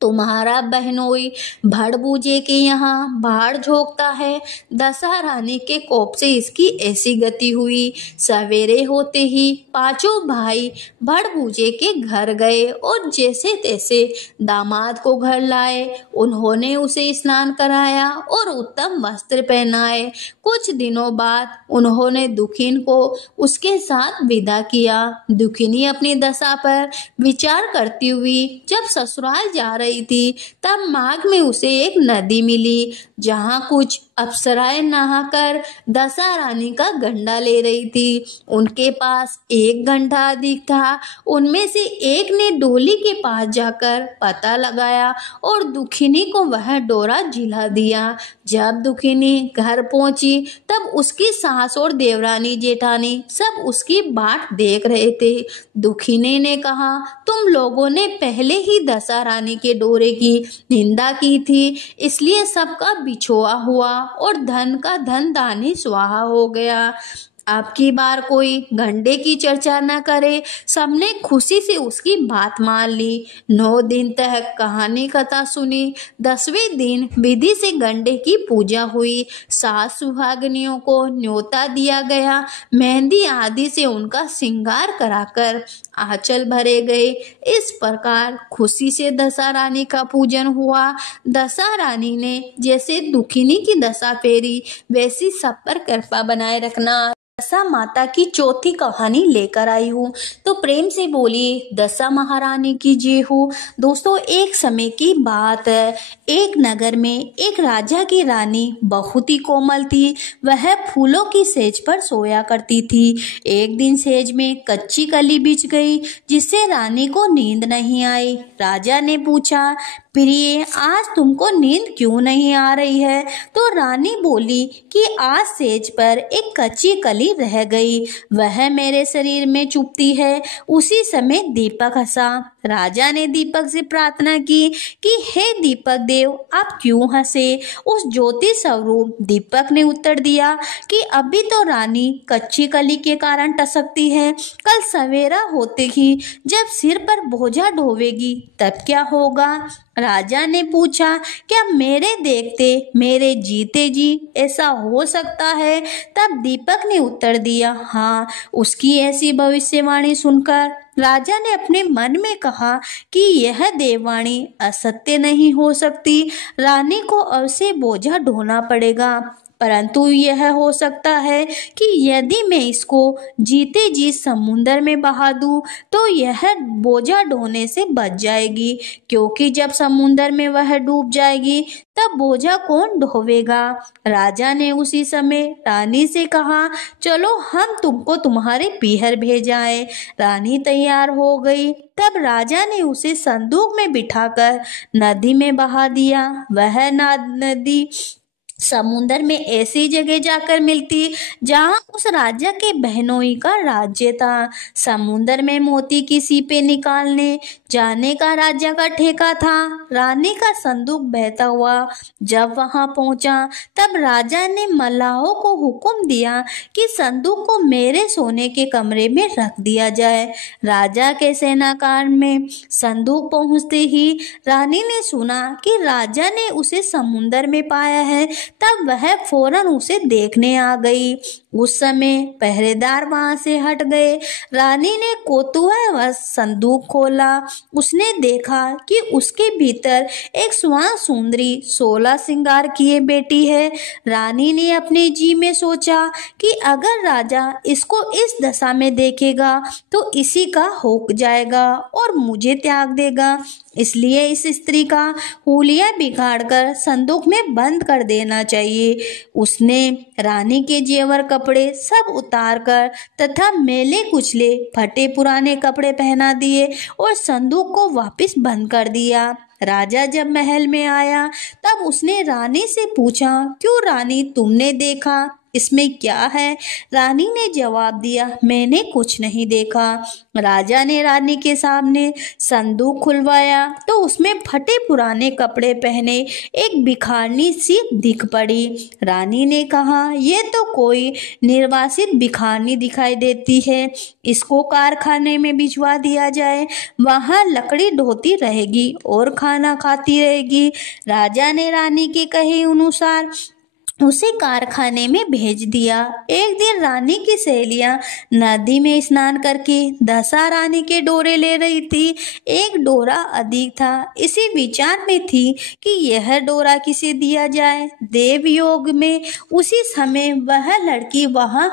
तुम्हारा बहनोई भड़बूजे के यहाँ भाड़ झोंकता है। दशा रानी के कोप से इसकी ऐसी गति हुई। सवेरे होते ही 5 भाई भड़बूजे के घर गए और जैसे तैसे दामाद को घर लाए। उन्होंने उसे स्नान कराया और उत्तम वस्त्र पहनाए। कुछ दिनों बाद उन्होंने दुखिन को उसके साथ विदा किया। दुखिनी अपनी दशा पर विचार करती हुई जब ससुराल जा रही थी, तब मार्ग में उसे एक नदी मिली, जहां कुछ अप्सराएं नहाकर दशा रानी का गंडा ले रही थी। उनके पास एक गंडा अधिक था। उनमें से एक ने डोली के पास जाकर पता लगाया और दुखिनी को वह डोरा झिला दिया। जब दुखिनी घर पहुंची तब उसकी सास और देवरानी जेठानी सब उसकी बाट देख रहे थे। दुखिनी ने कहा, तुम लोगों ने पहले ही दशा रानी के डोरे की निंदा की थी, इसलिए सबका बिछोआ हुआ और धन का धन दानी स्वाहा हो गया। अब की बार कोई गंडे की चर्चा न करे। सबने खुशी से उसकी बात मान ली। 9 दिन तक कहानी कथा सुनी। 10वें दिन विधि से गंडे की पूजा हुई। सास सुहागनियों को न्योता दिया गया। मेहंदी आदि से उनका श्रृंगार कराकर आंचल भरे गए। इस प्रकार खुशी से दशा रानी का पूजन हुआ। दशा रानी ने जैसे दुखिनी की दशा फेरी, वैसी सब पर कृपा बनाए रखना। दशा माता की चौथी कहानी लेकर आई हूँ, तो प्रेम से बोलिए दशा महारानी की जय हो। दोस्तों, एक समय की बात है। एक नगर में एक राजा की रानी बहुत ही कोमल थी। वह फूलों की सेज पर सोया करती थी। एक दिन सेज में कच्ची कली बिछ गई, जिससे रानी को नींद नहीं आई। राजा ने पूछा, प्रिय, आज तुमको नींद क्यों नहीं आ रही है? तो रानी बोली कि आज सेज पर एक कच्ची कली रह गई, वह मेरे शरीर में चुभती है। उसी समय दीपक हंसा। राजा ने दीपक से प्रार्थना की कि हे दीपक देव, आप क्यों हंसे? उस ज्योति स्वरूप दीपक ने उत्तर दिया कि अभी तो रानी कच्ची कली के कारण टसकती है, कल सवेरा होते ही जब सिर पर बोझा ढोवेगी तब क्या होगा? राजा ने पूछा, क्या मेरे देखते मेरे जीते जी ऐसा हो सकता है? तब दीपक ने उत्तर दिया, हाँ। उसकी ऐसी भविष्यवाणी सुनकर राजा ने अपने मन में कहा कि यह देववाणी असत्य नहीं हो सकती। रानी को अवश्य बोझा ढोना पड़ेगा, परंतु यह हो सकता है कि यदि मैं इसको जीते जी समुंदर में बहा दूं तो यह बोझा ढोने से बच जाएगी, क्योंकि जब समुंदर में वह डूब जाएगी तब बोझा कौन ढोवेगा? राजा ने उसी समय रानी से कहा, चलो हम तुमको तुम्हारे पीहर भेजाएं। रानी तैयार हो गई। तब राजा ने उसे संदूक में बिठाकर नदी में बहा दिया। वह नदी समुंदर में ऐसी जगह जाकर मिलती जहां उस राजा के बहनोई का राज्य था। समुंदर में मोती की सीपें निकालने जाने का राजा का ठेका था। रानी का संदूक बहता हुआ जब वहां पहुंचा तब राजा ने मल्लाहों को हुक्म दिया कि संदूक को मेरे सोने के कमरे में रख दिया जाए। राजा के सेनाकार में संदूक पहुंचते ही रानी ने सुना कि राजा ने उसे समुंदर में पाया है। तब वह फौरन उसे देखने आ गई। उस समय पहरेदार वहां से हट गए। रानी ने कौतूहलवश संदूक खोला। उसने देखा कि उसके भीतर एक स्वर्ण सुंदरी 16 श्रृंगार किए बैठी है। रानी ने अपने जी में सोचा कि अगर राजा इसको इस दशा में देखेगा तो इसी का हो जाएगा और मुझे त्याग देगा, इसलिए इस स्त्री का हुलिया बिगाड़कर संदूक में बंद कर देना चाहिए। उसने रानी के जेवर कपड़े सब उतारकर तथा मैले कुचले फटे पुराने कपड़े पहना दिए और संदूक को वापस बंद कर दिया। राजा जब महल में आया तब उसने रानी से पूछा, क्यों रानी, तुमने देखा इसमें क्या है? रानी ने जवाब दिया, मैंने कुछ नहीं देखा। राजा ने रानी के सामने संदूक खुलवाया तो उसमें फटे पुराने कपड़े पहने एक भिखारनी सी दिख पड़ी। रानी ने कहा, यह तो कोई निर्वासित भिखारनी दिखाई देती है, इसको कारखाने में भिजवा दिया जाए, वहां लकड़ी ढोती रहेगी और खाना खाती रहेगी। राजा ने रानी के कहे अनुसार उसे कारखाने में भेज दिया। एक दिन रानी की सहेलियां नदी में स्नान करके दशा रानी के डोरे ले रही थी। एक डोरा अधिक था, इसी विचार में थी कि यह डोरा किसे दिया जाए। देव योग में उसी समय वह लड़की वहां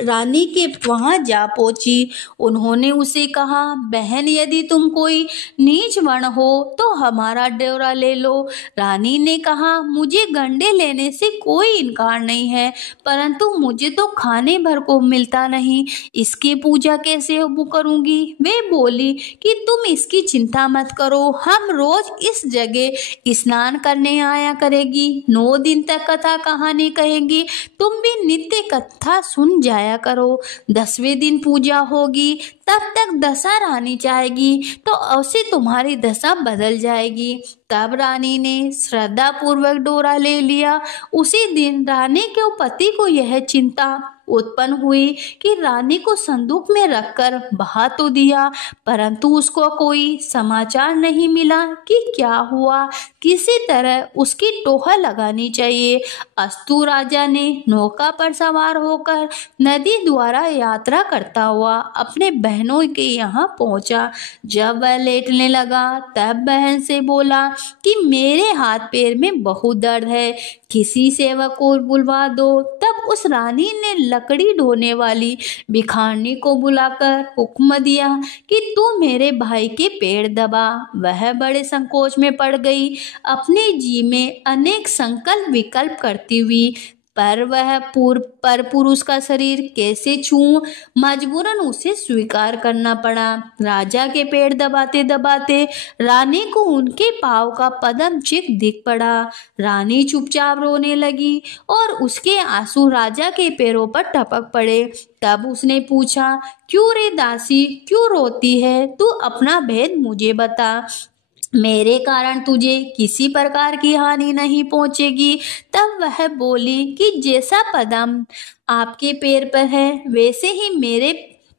रानी के वहां जा पहुंची। उन्होंने उसे कहा, बहन, यदि तुम कोई नीच वर्ण हो तो हमारा डोरा ले लो। रानी ने कहा, मुझे अंडे लेने से कोई इनकार नहीं है, परंतु मुझे तो खाने भर को मिलता नहीं, इसकी पूजा कैसे करूंगी? वे बोली कि तुम इसकी चिंता मत करो, हम रोज इस जगह स्नान करने आया करेगी, 9 दिन तक कथा कहानी कहेगी, तुम भी नित्य कथा सुन जाया करो। 10वें दिन पूजा होगी, तब तक दशा रानी चाहेगी तो अवश्य तुम्हारी दशा बदल जाएगी। तब रानी ने श्रद्धा पूर्वक डोरा ले लिया। उसी दिन रानी के पति को यह चिंता उत्पन्न हुई कि रानी को संदूक में रखकर बहा तो दिया, परंतु उसको कोई समाचार नहीं मिला कि क्या हुआ। किसी तरह उसकी टोहा लगानी चाहिए। अस्तु राजा ने नौका पर सवार होकर नदी द्वारा यात्रा करता हुआ अपने बहनों के यहाँ पहुंचा। जब वह लेटने लगा तब बहन से बोला कि मेरे हाथ पैर में बहुत दर्द है, किसी सेवक को बुलवा दो। तब उस रानी ने लकड़ी ढोने वाली भिखारनी को बुलाकर हुक्म दिया कि तू मेरे भाई के पैर दबा। वह बड़े संकोच में पड़ गई, अपने जी में अनेक संकल्प विकल्प करती हुई, पर वह पुरुष का शरीर कैसे छूं, मजबूरन उसे स्वीकार करना पड़ा। राजा के पैर दबाते दबाते रानी को उनके पांव का पदम चिन्ह दिख पड़ा। रानी चुपचाप रोने लगी और उसके आंसू राजा के पैरों पर टपक पड़े। तब उसने पूछा, क्यों रे दासी, क्यों रोती है? तू अपना भेद मुझे बता, मेरे कारण तुझे किसी प्रकार की हानि नहीं पहुंचेगी। तब वह बोली कि जैसा पदम आपके पैर पर है वैसे ही मेरे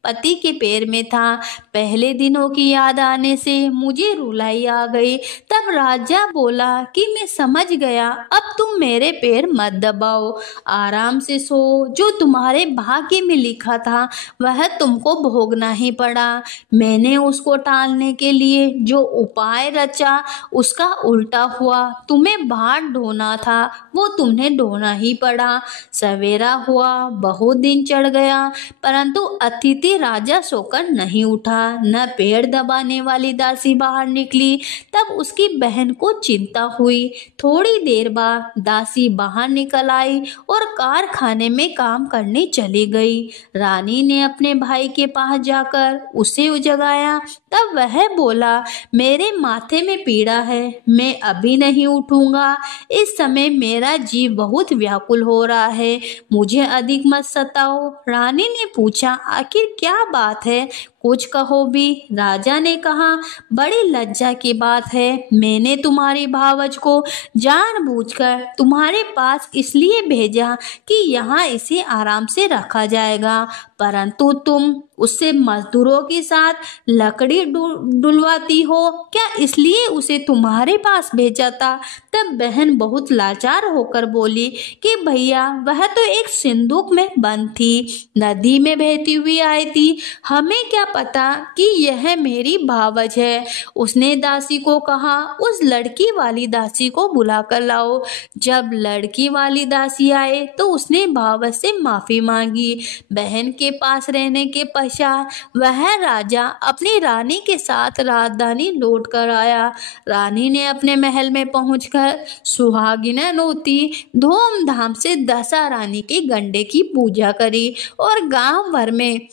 पति के पैर में था। पहले दिनों की याद आने से मुझे रुलाई आ गई। तब राजा बोला कि मैं समझ गया, अब तुम मेरे पैर मत दबाओ, आराम से सो। जो तुम्हारे भाग्य में लिखा था वह तुमको भोगना ही पड़ा। मैंने उसको टालने के लिए जो उपाय रचा उसका उल्टा हुआ। तुम्हें भार ढोना था वो तुम्हें ढोना ही पड़ा। सवेरा हुआ, बहुत दिन चढ़ गया, परंतु अतिथि कि राजा सोकर नहीं उठा, न पेड़ दबाने वाली दासी बाहर निकली। तब उसकी बहन को चिंता हुई। थोड़ी देर बाद दासी बाहर निकल आई और कारखाने में काम करने चली गई। रानी ने अपने भाई के पास जाकर उसे जगाया। तब वह बोला, मेरे माथे में पीड़ा है, मैं अभी नहीं उठूंगा। इस समय मेरा जीव बहुत व्याकुल हो रहा है, मुझे अधिक मत सताओ। रानी ने पूछा, आखिर क्या बात है, कुछ कहो भी। राजा ने कहा, बड़ी लज्जा की बात है, मैंने तुम्हारी भावज को जानबूझकर तुम्हारे पास इसलिए भेजा कि यहाँ इसे आराम से रखा जाएगा, परंतु तुम उससे मजदूरों के साथ लकड़ी डुलवाती हो क्या, इसलिए उसे तुम्हारे पास भेजा था। तब बहन बहुत लाचार होकर बोली कि भैया, वह तो एक सिंदूक में बंद थी, नदी में बहती हुई आई थी, हमें क्या पता कि यह मेरी भावज है। उसने दासी को कहा, उस लड़की वाली दासी को बुला कर लाओ। जब लड़की वाली दासी आए तो उसने भावज से माफी मांगी। बहन के पास रहने के पश्चात वह राजा अपनी रानी के साथ राजधानी लौट कर आया। रानी ने अपने महल में पहुंचकर सुहागिन होती धूमधाम से दशा रानी के गंडे की पूजा करी और गांव भर में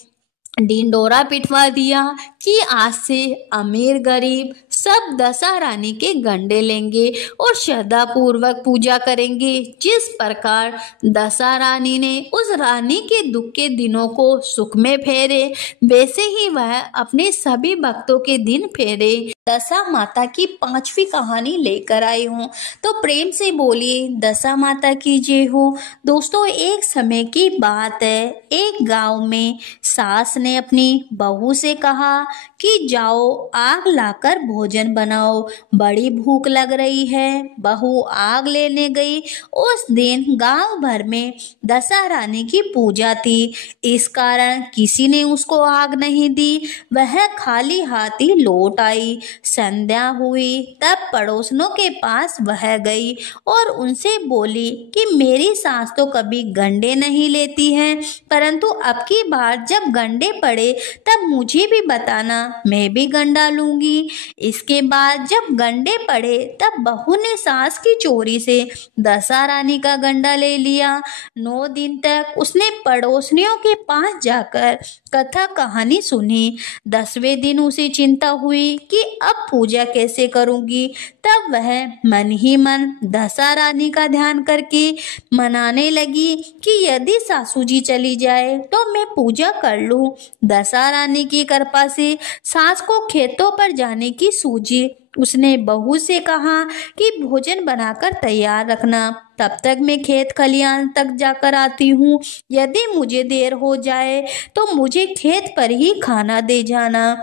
ढिंडोरा पिटवा दिया कि आज से अमीर गरीब सब दशा रानी के गंडे लेंगे और श्रद्धा पूर्वक पूजा करेंगे। जिस प्रकार दशा रानी ने उस रानी के दुख के दिनों को सुख में फेरे, वैसे ही वह अपने सभी भक्तों के दिन फेरे। दशा माता की 5वीं कहानी लेकर आई हूँ, तो प्रेम से बोलिए दशा माता की जय हो। दोस्तों, एक समय की बात है, एक गांव में सास ने अपनी बहू से कहा कि जाओ आग लाकर भोजन बनाओ, बड़ी भूख लग रही है। बहू आग लेने गई। उस दिन गांव भर में दशा रानी की पूजा थी, इस कारण किसी ने उसको आग नहीं दी। वह खाली हाथ ही लौट आई। संध्या हुई तब पड़ोसनों के पास वह गई और उनसे बोली कि मेरी सास तो कभी गंडे नहीं लेती है, परंतु अब की बार जब गंडे पड़े तब मुझे भी बताना, मैं भी गंडा लूंगी। इसके बाद जब गंडे पड़े तब बहू ने सास की चोरी से दशा रानी का गंडा ले लिया। 9 दिन तक उसने पड़ोसनियों के पास जाकर कथा कहानी सुनी। 10वें दिन उसे चिंता हुई कि अब पूजा कैसे करूंगी। तब वह मन ही मन दशा रानी का ध्यान करके मनाने लगी कि यदि सासू जी चली जाए तो मैं पूजा कर लूं। दशा रानी की कृपा से सास को खेतों पर जाने की सूझी। उसने बहू से कहा कि भोजन बनाकर तैयार रखना, तब तक मैं खेत खलियान तक जाकर आती हूँ। यदि मुझे देर हो जाए तो मुझे खेत पर ही खाना दे जाना।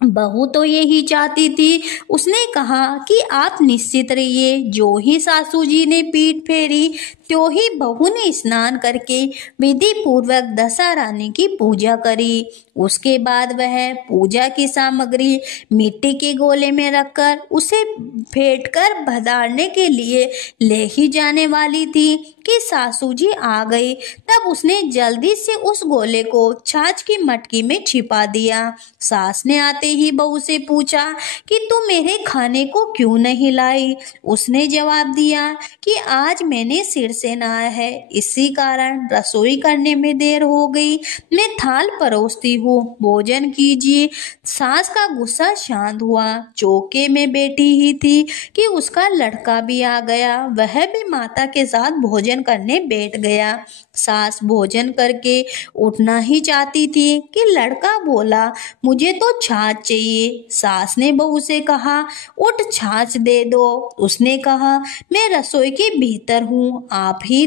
बहू तो यही चाहती थी। उसने कहा कि आप निश्चित रहिए। जो ही सासू जी ने पीठ फेरी त्यों ही बहू ने स्नान करके विधि पूर्वक दशा रानी की पूजा करी। उसके बाद वह पूजा की सामग्री मिट्टी के गोले में रखकर उसे फेंटकर भदारने के लिए ले ही जाने वाली थी कि सासू जी आ गई। तब उसने जल्दी से उस गोले को छाछ की मटकी में छिपा दिया। सास ने आते ही बहू से पूछा कि तू मेरे खाने को क्यों नहीं लाई। उसने जवाब दिया कि आज मैंने सिर से नहाया है, इसी कारण रसोई करने में देर हो गई। मैं थाल परोसती हूँ, भोजन कीजिए। सास का गुस्सा शांत हुआ। चौके में बैठी ही थी कि उसका लड़का भी आ गया। वह भी माता के साथ भोजन करने बैठ गया। सास भोजन करके उठना ही चाहती थी कि लड़का बोला, मुझे तो छाछ चाहिए। सास ने बहू से कहा, उठ छाछ दे दो। उसने कहा, मैं रसोई के भीतर हूँ, आप ही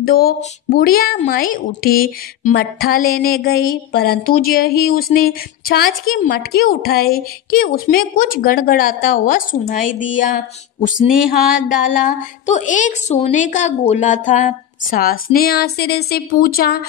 दो। बुढ़िया माई उठी, मट्ठा लेने गई, परंतु जो ही उसने छाछ की मटकी उठाई कि उसमें कुछ गड़गड़ाता हुआ सुनाई दिया। उसने हाथ डाला तो एक सोने का गोला था। सास ने आश्चर्य से पूछा,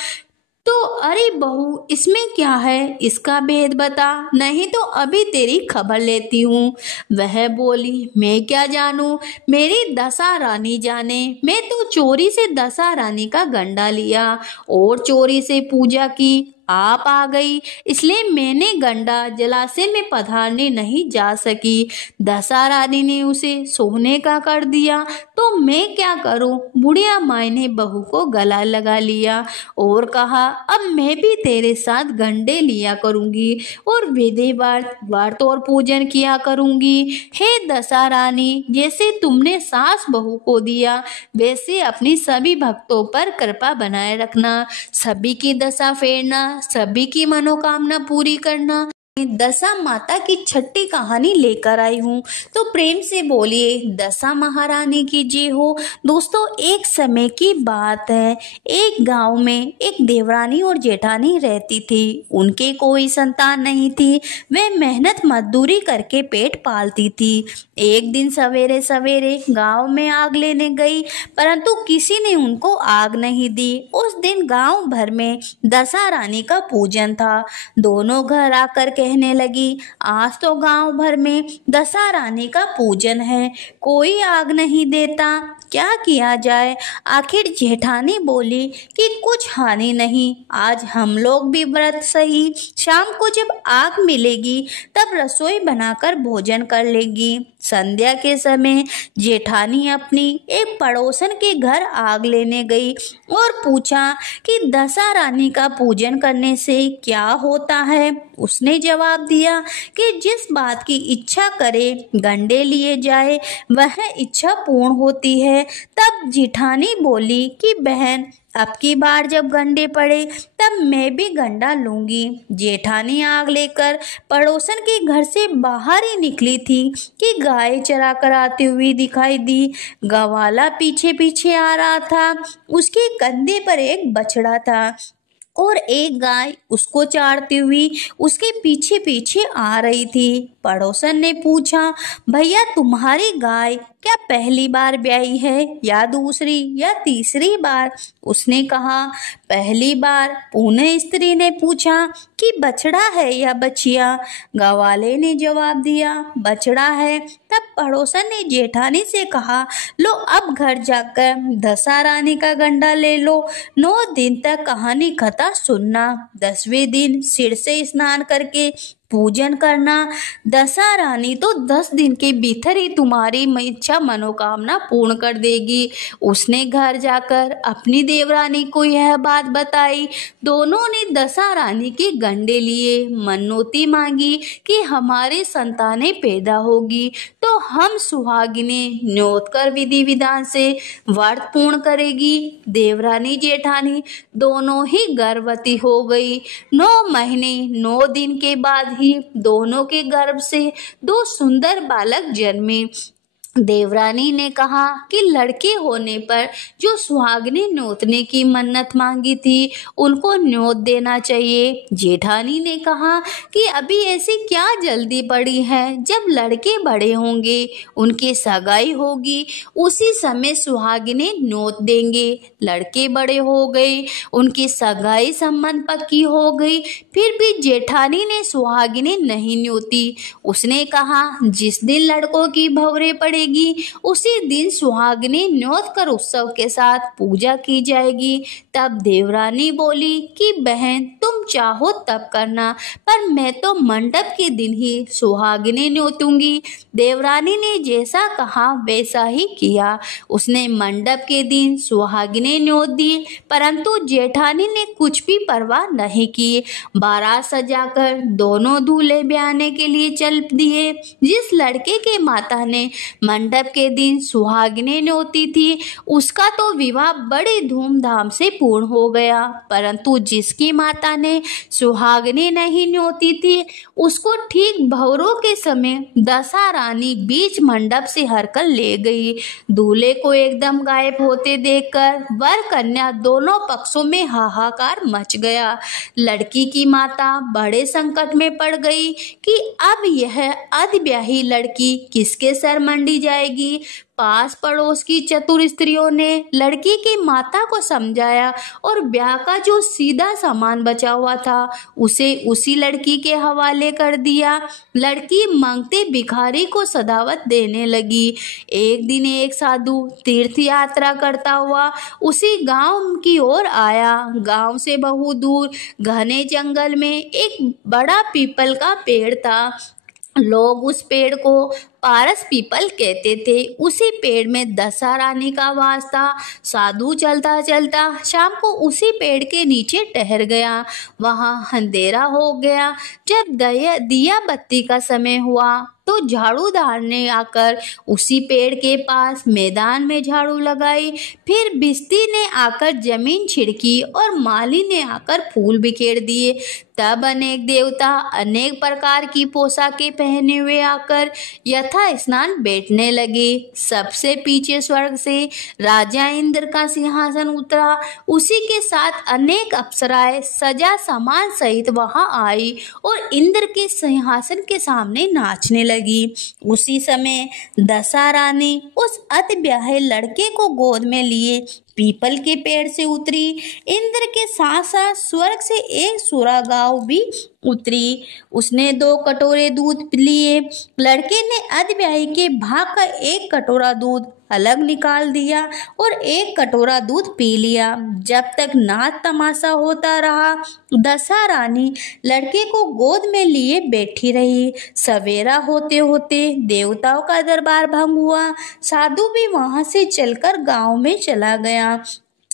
तो अरे बहू, इसमें क्या है, इसका भेद बता, नहीं तो अभी तेरी खबर लेती हूँ। वह बोली, मैं क्या जानूं, मेरी दशा रानी जाने। मैं तो चोरी से दशा रानी का गंडा लिया और चोरी से पूजा की, आप आ गई, इसलिए मैंने गंडा जलाशय में पधारने नहीं जा सकी। दशा रानी ने उसे सोने का कर दिया तो मैं क्या करूं? बुढ़िया माई ने बहू को गला लगा लिया और कहा, अब मैं भी तेरे साथ गंडे लिया करूंगी और विधिवत व्रत और पूजन किया करूंगी। हे दशा रानी, जैसे तुमने सास बहू को दिया वैसे अपनी सभी भक्तों पर कृपा बनाए रखना, सभी की दशा फेरना, सभी की मनोकामना पूरी करना। दशा माता की छठी कहानी लेकर आई हूँ, तो प्रेम से बोलिए दशा महारानी की जय हो। दोस्तों, एक समय की बात है, एक गांव में एक देवरानी और जेठानी रहती थी। उनके कोई संतान नहीं थी, वे मेहनत मजदूरी करके पेट पालती थी। एक दिन सवेरे सवेरे गांव में आग लेने गई, परंतु किसी ने उनको आग नहीं दी। उस दिन गांव भर में दशा रानी का पूजन था। दोनों घर आकर कहने लगी, आज तो गांव भर में दशा रानी का पूजन है, कोई आग नहीं देता, क्या किया जाए? आखिर जेठानी बोली कि कुछ हानि नहीं, आज हम लोग भी व्रत सही, शाम को जब आग मिलेगी तब रसोई बनाकर भोजन कर लेगी। संध्या के समय जेठानी अपनी एक पड़ोसन के घर आग लेने गई और पूछा कि दशा रानी का पूजन करने से क्या होता है। उसने जवाब दिया कि जिस बात की इच्छा करे गंडे लिए जाए वह इच्छा पूर्ण होती है। तब जेठानी बोली कि बहन, अब की बार जब गंडे पड़े तब मैं भी गंडा लूंगी। जेठानी आग लेकर पड़ोसन के घर से बाहर ही निकली थी कि गाय चरा कर आती हुई दिखाई दी। गवाला पीछे पीछे आ रहा था, उसके कंधे पर एक बछड़ा था और एक गाय उसको चारती हुई उसके पीछे पीछे आ रही थी। पड़ोसन ने पूछा, भैया तुम्हारी गाय क्या पहली बार ब्याई है या दूसरी या तीसरी बार? उसने कहा, पहली बार। पुनः स्त्री ने पूछा कि बछड़ा है या बछिया? गवाले ने जवाब दिया, बछड़ा है। तब पड़ोसन ने जेठानी से कहा, लो अब घर जाकर दशा रानी का गंडा ले लो, 9 दिन तक कहानी कथा सुनना, 10वें दिन सिर से स्नान करके पूजन करना। दशा रानी तो 10 दिन के भीतर ही तुम्हारी इच्छा मनोकामना पूर्ण कर देगी। उसने घर जाकर अपनी देवरानी को यह बात बताई। दोनों ने दशा रानी के गंडे लिए, मनोती मांगी कि हमारे संतानें पैदा होगी तो हम सुहागिने न्योत कर विधि विधान से व्रत पूर्ण करेगी। देवरानी जेठानी दोनों ही गर्भवती हो गई। 9 महीने 9 दिन के बाद ही दोनों के गर्भ से 2 सुंदर बालक जन्मे। देवरानी ने कहा कि लड़के होने पर जो सुहागिने न्योतने की मन्नत मांगी थी उनको न्योत देना चाहिए। जेठानी ने कहा कि अभी ऐसी क्या जल्दी पड़ी है, जब लड़के बड़े होंगे उनकी सगाई होगी उसी समय सुहागिने न्योत देंगे। लड़के बड़े हो गए, उनकी सगाई संबंध पक्की हो गई, फिर भी जेठानी ने सुहागिने नहीं न्योती। उसने कहा, जिस दिन लड़कों की भंवरे पड़े उसी दिन सुहागिने न्योत कर उत्सव के साथ पूजा की जाएगी। तब देवरानी बोली कि बहन तुम चाहो तब करना, पर मैं तो मंडप के दिन ही सुहागिने न्योतूंगी। देवरानी ने जैसा कहा वैसा ही किया। उसने मंडप के दिन सुहागिने न्योत दी, परंतु जेठानी ने कुछ भी परवाह नहीं की। बारात सजाकर दोनों दूल्हे ब्याहने के लिए चल दिए। जिस लड़के के माता ने मंडप के दिन सुहागिने न्योती थी उसका तो विवाह बड़े धूमधाम से पूर्ण हो गया, परंतु जिसकी माता ने सुहागिने नहीं न्योती थी उसको ठीक भंवरों के समय दशा रानी बीच मंडप से हरकर ले गई। दूल्हे को एकदम गायब होते देखकर वर कन्या दोनों पक्षों में हाहाकार मच गया। लड़की की माता बड़े संकट में पड़ गई कि अब यह अधब्याही लड़की किसके सर मंडी जाएगी। पास पड़ोस की चतुर स्त्रियों ने लड़की की माता को समझाया और ब्याह का जो सीधा सामान बचा हुआ था उसे उसी लड़की के हवाले कर दिया। लड़की मांगते भिखारी को सदावत देने लगी। एक दिन एक साधु तीर्थ यात्रा करता हुआ उसी गांव की ओर आया। गांव से बहुत दूर घने जंगल में एक बड़ा पीपल का पेड़ था। लोग उस पेड़ को पारस पीपल कहते थे। उसी पेड़ में दशा रानी का वास था। साधु चलता चलता शाम को उसी पेड़ के नीचे ठहर गया। वहां अंधेरा हो गया। जब दिया बत्ती का समय हुआ तो झाड़ूदार ने आकर उसी पेड़ के पास मैदान में झाड़ू लगाई। फिर बिस्ती ने आकर जमीन छिड़की और माली ने आकर फूल बिखेर दिए। तब अनेक देवता अनेक प्रकार की पोशाकें पहने हुए आकर यथा स्नान बैठने लगे। सबसे पीछे स्वर्ग से राजा इंद्र का सिंहासन उतरा। उसी के साथ अनेक अप्सराएं सजा सामान सहित वहां आई और इंद्र के सिंहासन के सामने नाचने लगी। उसी समय दशा रानी उस अतिब्याहे लड़के को गोद में लिए पीपल के पेड़ से उतरी। इंद्र के साथ साथ स्वर्ग से एक सुरा गांव भी उतरी। उसने 2 कटोरे दूध लिए। लड़के ने अतिब्याही के भाग का एक कटोरा दूध अलग निकाल दिया और एक कटोरा दूध पी लिया। जब तक नाच तमाशा होता रहा दशा रानी लड़के को गोद में लिए बैठी रही। सवेरा होते होते देवताओं का दरबार भंग हुआ। साधु भी वहां से चलकर गांव में चला गया।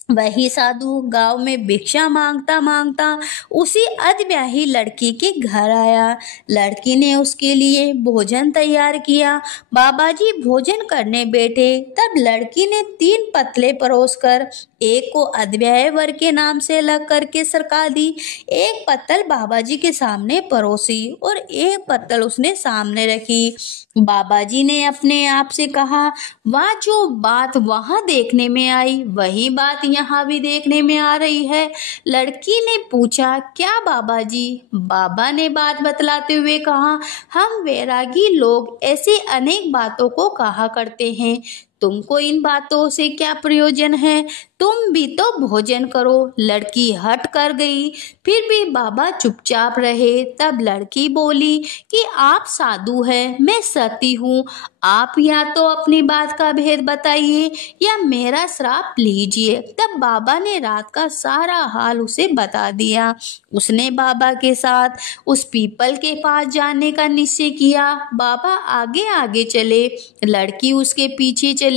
वही साधु गांव में भिक्षा मांगता मांगता उसी अधब्याही लड़की के घर आया। लड़की ने उसके लिए भोजन तैयार किया। बाबा जी भोजन करने बैठे तब लड़की ने 3 पतले परोसकर एक को अधब्याहे वर के नाम से अलग करके सरका दी। एक पत्तल बाबा जी के सामने परोसी और एक पत्तल उसने सामने रखी। बाबा जी ने अपने आप से कहा, वह जो बात वहां देखने में आई वही बात यहाँ भी देखने में आ रही है। लड़की ने पूछा, क्या बाबा जी? बाबा ने बात बतलाते हुए कहा, हम वैरागी लोग ऐसी अनेक बातों को कहा करते हैं। तुमको इन बातों से क्या प्रयोजन है? तुम भी तो भोजन करो। लड़की हट कर गई। फिर भी बाबा चुपचाप रहे। तब लड़की बोली कि आप साधु हैं, मैं सती हूँ। आप या तो अपनी बात का भेद बताइए या मेरा श्राप लीजिए। तब बाबा ने रात का सारा हाल उसे बता दिया। उसने बाबा के साथ उस पीपल के पास जाने का निश्चय किया। बाबा आगे आगे चले, लड़की उसके पीछे चली।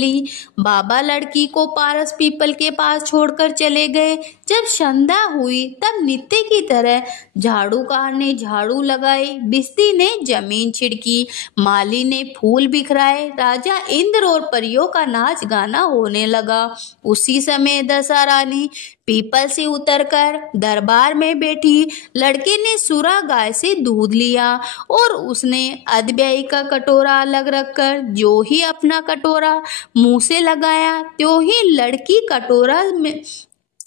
बाबा लड़की को पारस पीपल के पास छोड़कर चले गए। जब संध्या हुई तब नित्य की तरह झाड़ूकार ने झाड़ू लगाई, बिस्ती ने जमीन छिड़की, माली ने फूल बिखराए। राजा इंद्र और परियों का नाच गाना होने लगा। उसी समय दशा रानी पीपल से उतरकर दरबार में बैठी। लड़के ने सुरा गाय से दूध लिया और उसने अधब्याही का कटोरा अलग रखकर जो ही अपना कटोरा मुंह से लगाया त्यों ही लड़की कटोरा में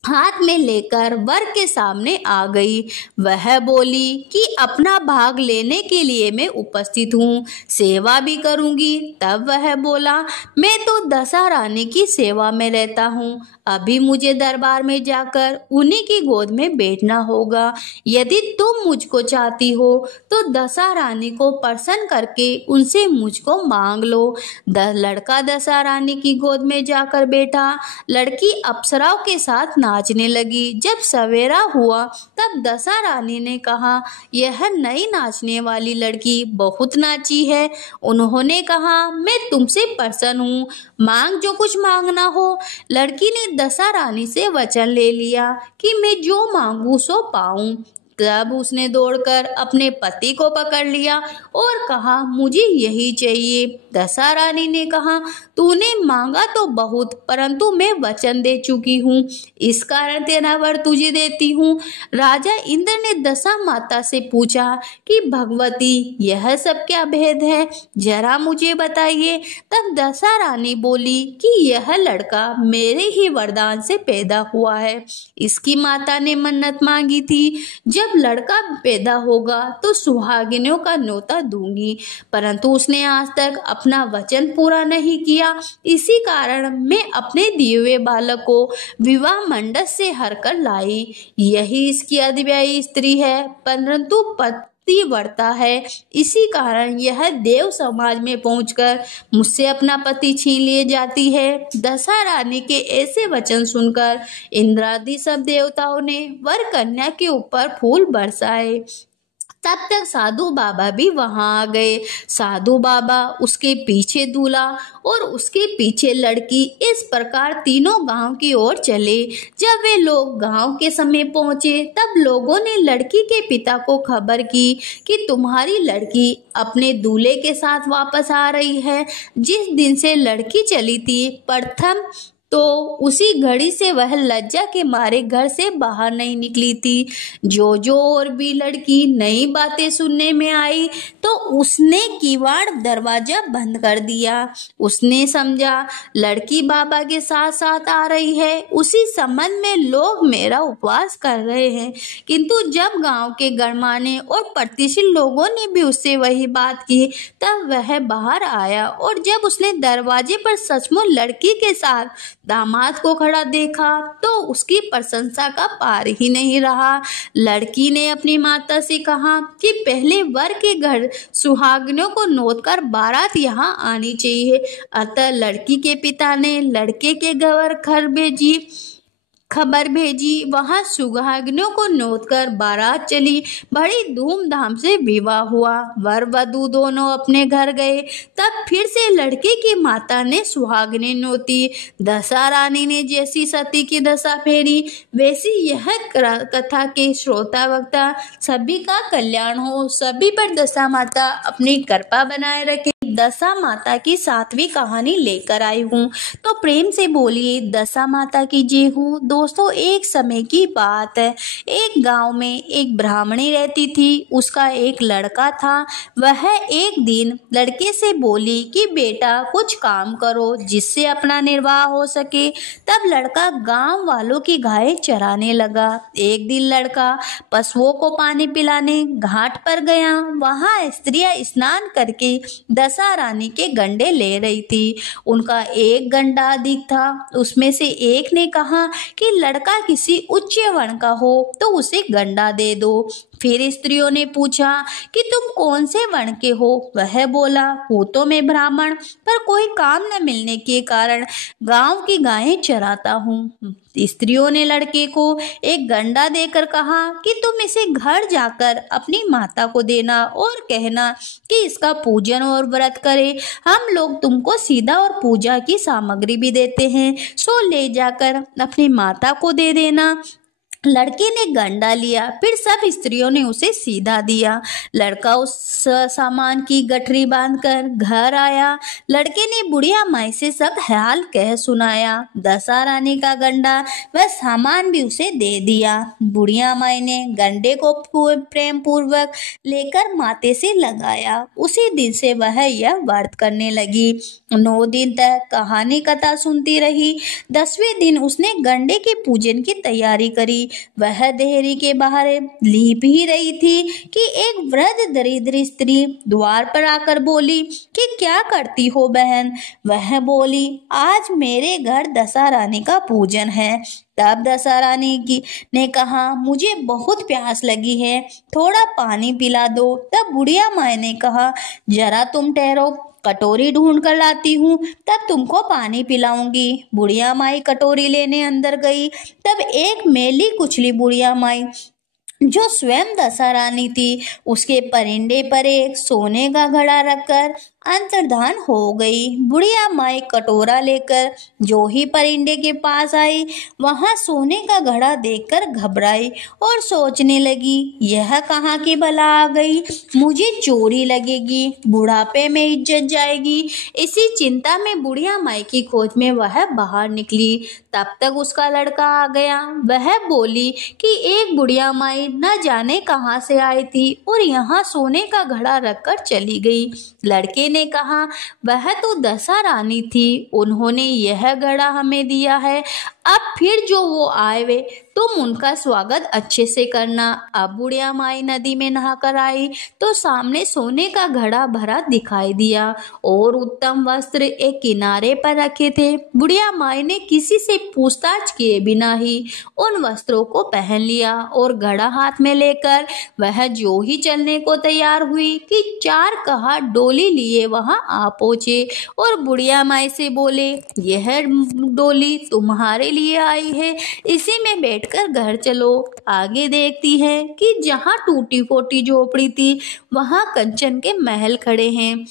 हाथ में लेकर वर के सामने आ गई। वह बोली कि अपना भाग लेने के लिए मैं उपस्थित हूँ, सेवा भी करूँगी। तब वह बोला, मैं तो दशा रानी की सेवा में रहता हूँ। अभी मुझे दरबार में जाकर उन्हीं की गोद में बैठना होगा। यदि तुम मुझको चाहती हो तो दशा रानी को प्रसन्न करके उनसे मुझको मांग लो। लड़का दशा रानी की गोद में जाकर बैठा। लड़की अप्सराओं के साथ नाचने लगी। जब सवेरा हुआ तब दशा रानी ने कहा, यह नई नाचने वाली लड़की बहुत नाची है। उन्होंने कहा, मैं तुमसे प्रसन्न हूँ, मांग जो कुछ मांगना हो। लड़की ने दशा रानी से वचन ले लिया कि मैं जो मांगू सो पाऊं। तब उसने दौड़कर अपने पति को पकड़ लिया और कहा, मुझे यही चाहिए। दशा रानी ने कहा, तूने मांगा तो बहुत, परंतु मैं वचन दे चुकी हूँ, इस कारण तेरा वर तुझे देती हूँ। राजा इंद्र ने दशा माता से पूछा कि भगवती, यह सब क्या भेद है, जरा मुझे बताइए। तब दशा रानी बोली कि यह लड़का मेरे ही वरदान से पैदा हुआ है। इसकी माता ने मन्नत मांगी थी। जब जब लड़का पैदा होगा तो सुहागिनों का न्योता दूंगी, परंतु उसने आज तक अपना वचन पूरा नहीं किया। इसी कारण मैं अपने दिए हुए बालक को विवाह मंडप से हरकर लाई। यही इसकी अविवाहित स्त्री है, परंतु पतिव्रता है। इसी कारण यह देव समाज में पहुंचकर मुझसे अपना पति छीन लिए जाती है। दशा रानी के ऐसे वचन सुनकर इंद्रादि सब देवताओं ने वर कन्या के ऊपर फूल बरसाए। तब तक साधु बाबा भी वहां आ गए। साधु बाबा, उसके पीछे दूल्हा और उसके पीछे लड़की, इस प्रकार तीनों गांव की ओर चले। जब वे लोग गांव के समीप पहुंचे तब लोगों ने लड़की के पिता को खबर की कि तुम्हारी लड़की अपने दूल्हे के साथ वापस आ रही है। जिस दिन से लड़की चली थी प्रथम तो उसी घड़ी से वह लज्जा के मारे घर से बाहर नहीं निकली थी। जो और भी लड़की नई बातें सुनने में आई तो उसने किवाड़ दरवाजा बंद कर दिया। उसने समझा लड़की बाबा के साथ साथ आ रही है। उसी संबंध में लोग मेरा उपवास कर रहे हैं। किंतु जब गांव के गणमान्य और प्रतिष्ठित लोगों ने भी उससे वही बात की तब वह बाहर आया, और जब उसने दरवाजे पर सचमुच लड़की के साथ दामाद को खड़ा देखा तो उसकी प्रशंसा का पार ही नहीं रहा। लड़की ने अपनी माता से कहा कि पहले वर के घर सुहागिनों को नोत कर बारात यहाँ आनी चाहिए। अतः लड़की के पिता ने लड़के के घर खबर भेजी। वहां सुहागिनों को नोत कर बारात चली। बड़ी धूमधाम से विवाह हुआ। वर वधू दोनों अपने घर गए। तब फिर से लड़के की माता ने सुहागिनें नोती। दशा रानी ने जैसी सती की दशा फेरी वैसी यह कथा के श्रोता वक्ता सभी का कल्याण हो। सभी पर दशा माता अपनी कृपा बनाए रखे। दशा माता की 7वीं कहानी लेकर आई हूँ, तो प्रेम से बोलिए दशा माता की जय हो। दोस्तों, एक समय की बात है। एक गांव में एक ब्राह्मणी रहती थी। उसका एक लड़का था। वह एक दिन लड़के से बोली कि बेटा कुछ काम करो जिससे अपना निर्वाह हो सके। तब लड़का गांव वालों की गायें चराने लगा। एक दिन लड़का पशुओं को पानी पिलाने घाट पर गया। वहां स्त्रियां स्नान करके दशा रानी के गंडे ले रही थी। उनका एक गंडा अधिक था। उसमें से एक ने कहा कि लड़का किसी उच्च वर्ण का हो तो उसे गंडा दे दो। फिर स्त्रियों ने पूछा कि तुम कौन से वर्ण के हो? वह बोला, हूँ तो मैं ब्राह्मण, पर कोई काम न मिलने के कारण गांव की गायें चराता हूँ। स्त्रियों ने लड़के को एक गंडा देकर कहा कि तुम इसे घर जाकर अपनी माता को देना और कहना कि इसका पूजन और व्रत करे। हम लोग तुमको सीधा और पूजा की सामग्री भी देते हैं, सो ले जाकर अपनी माता को दे देना। लड़के ने गंडा लिया। फिर सब स्त्रियों ने उसे सीधा दिया। लड़का उस सामान की गठरी बांधकर घर आया। लड़के ने बुढ़िया माई से सब हाल कह सुनाया। दशा रानी का गंडा वह सामान भी उसे दे दिया। बुढ़िया माई ने गंडे को प्रेम पूर्वक लेकर माथे से लगाया। उसी दिन से वह यह व्रत करने लगी। 9 दिन तक कहानी कथा सुनती रही। 10वें दिन उसने गंडे के पूजन की तैयारी करी। वह देहरी के बाहर लीप ही रही थी कि एक वृद्ध दरिद्र स्त्री द्वार पर आकर बोली कि क्या करती हो बहन? वह बोली, आज मेरे घर दशा रानी का पूजन है। तब दशा रानी ने कहा, मुझे बहुत प्यास लगी है, थोड़ा पानी पिला दो। तब बुढ़िया माँ ने कहा, जरा तुम ठहरो, कटोरी ढूंढ कर लाती हूँ, तब तुमको पानी पिलाऊंगी। बुढ़िया माई कटोरी लेने अंदर गई। तब एक मेली कुचली बुढ़िया माई जो स्वयं दशा रानी थी, उसके परिंदे पर एक सोने का घड़ा रखकर अंतर्धान हो गई। बुढ़िया माई कटोरा लेकर जो ही परिंदे के पास आई, वहां सोने का घड़ा देखकर घबराई और सोचने लगी, यह कहाँ की भला आ गई? मुझे चोरी लगेगी, बुढ़ापे में इज्जत जाएगी। इसी चिंता में बुढ़िया माई की खोज में वह बाहर निकली। तब तक उसका लड़का आ गया। वह बोली कि एक बुढ़िया माई न जाने कहाँ से आई थी और यहाँ सोने का घड़ा रखकर चली गई। लड़के ने कहा, वह तो दशा रानी थी, उन्होंने यह घड़ा हमें दिया है। अब फिर जो वो आए वे तुम उनका स्वागत अच्छे से करना। अब बुढ़िया माई नदी में नहाकर आई तो सामने सोने का घड़ा भरा दिखाई दिया और उत्तम वस्त्र एक किनारे पर रखे थे। बुढ़िया माई ने किसी से पूछताछ किए बिना ही उन वस्त्रों को पहन लिया और घड़ा हाथ में लेकर वह जो ही चलने को तैयार हुई कि चार कहा डोली लिए वहां आ पहुंचे और बुढ़िया माई से बोले, यह डोली तुम्हारे लिए आई है, इसी में बैठकर घर चलो। आगे देखती है कि जहां टूटी फोटी झोपड़ी थी वहां कंचन के महल खड़े हैं।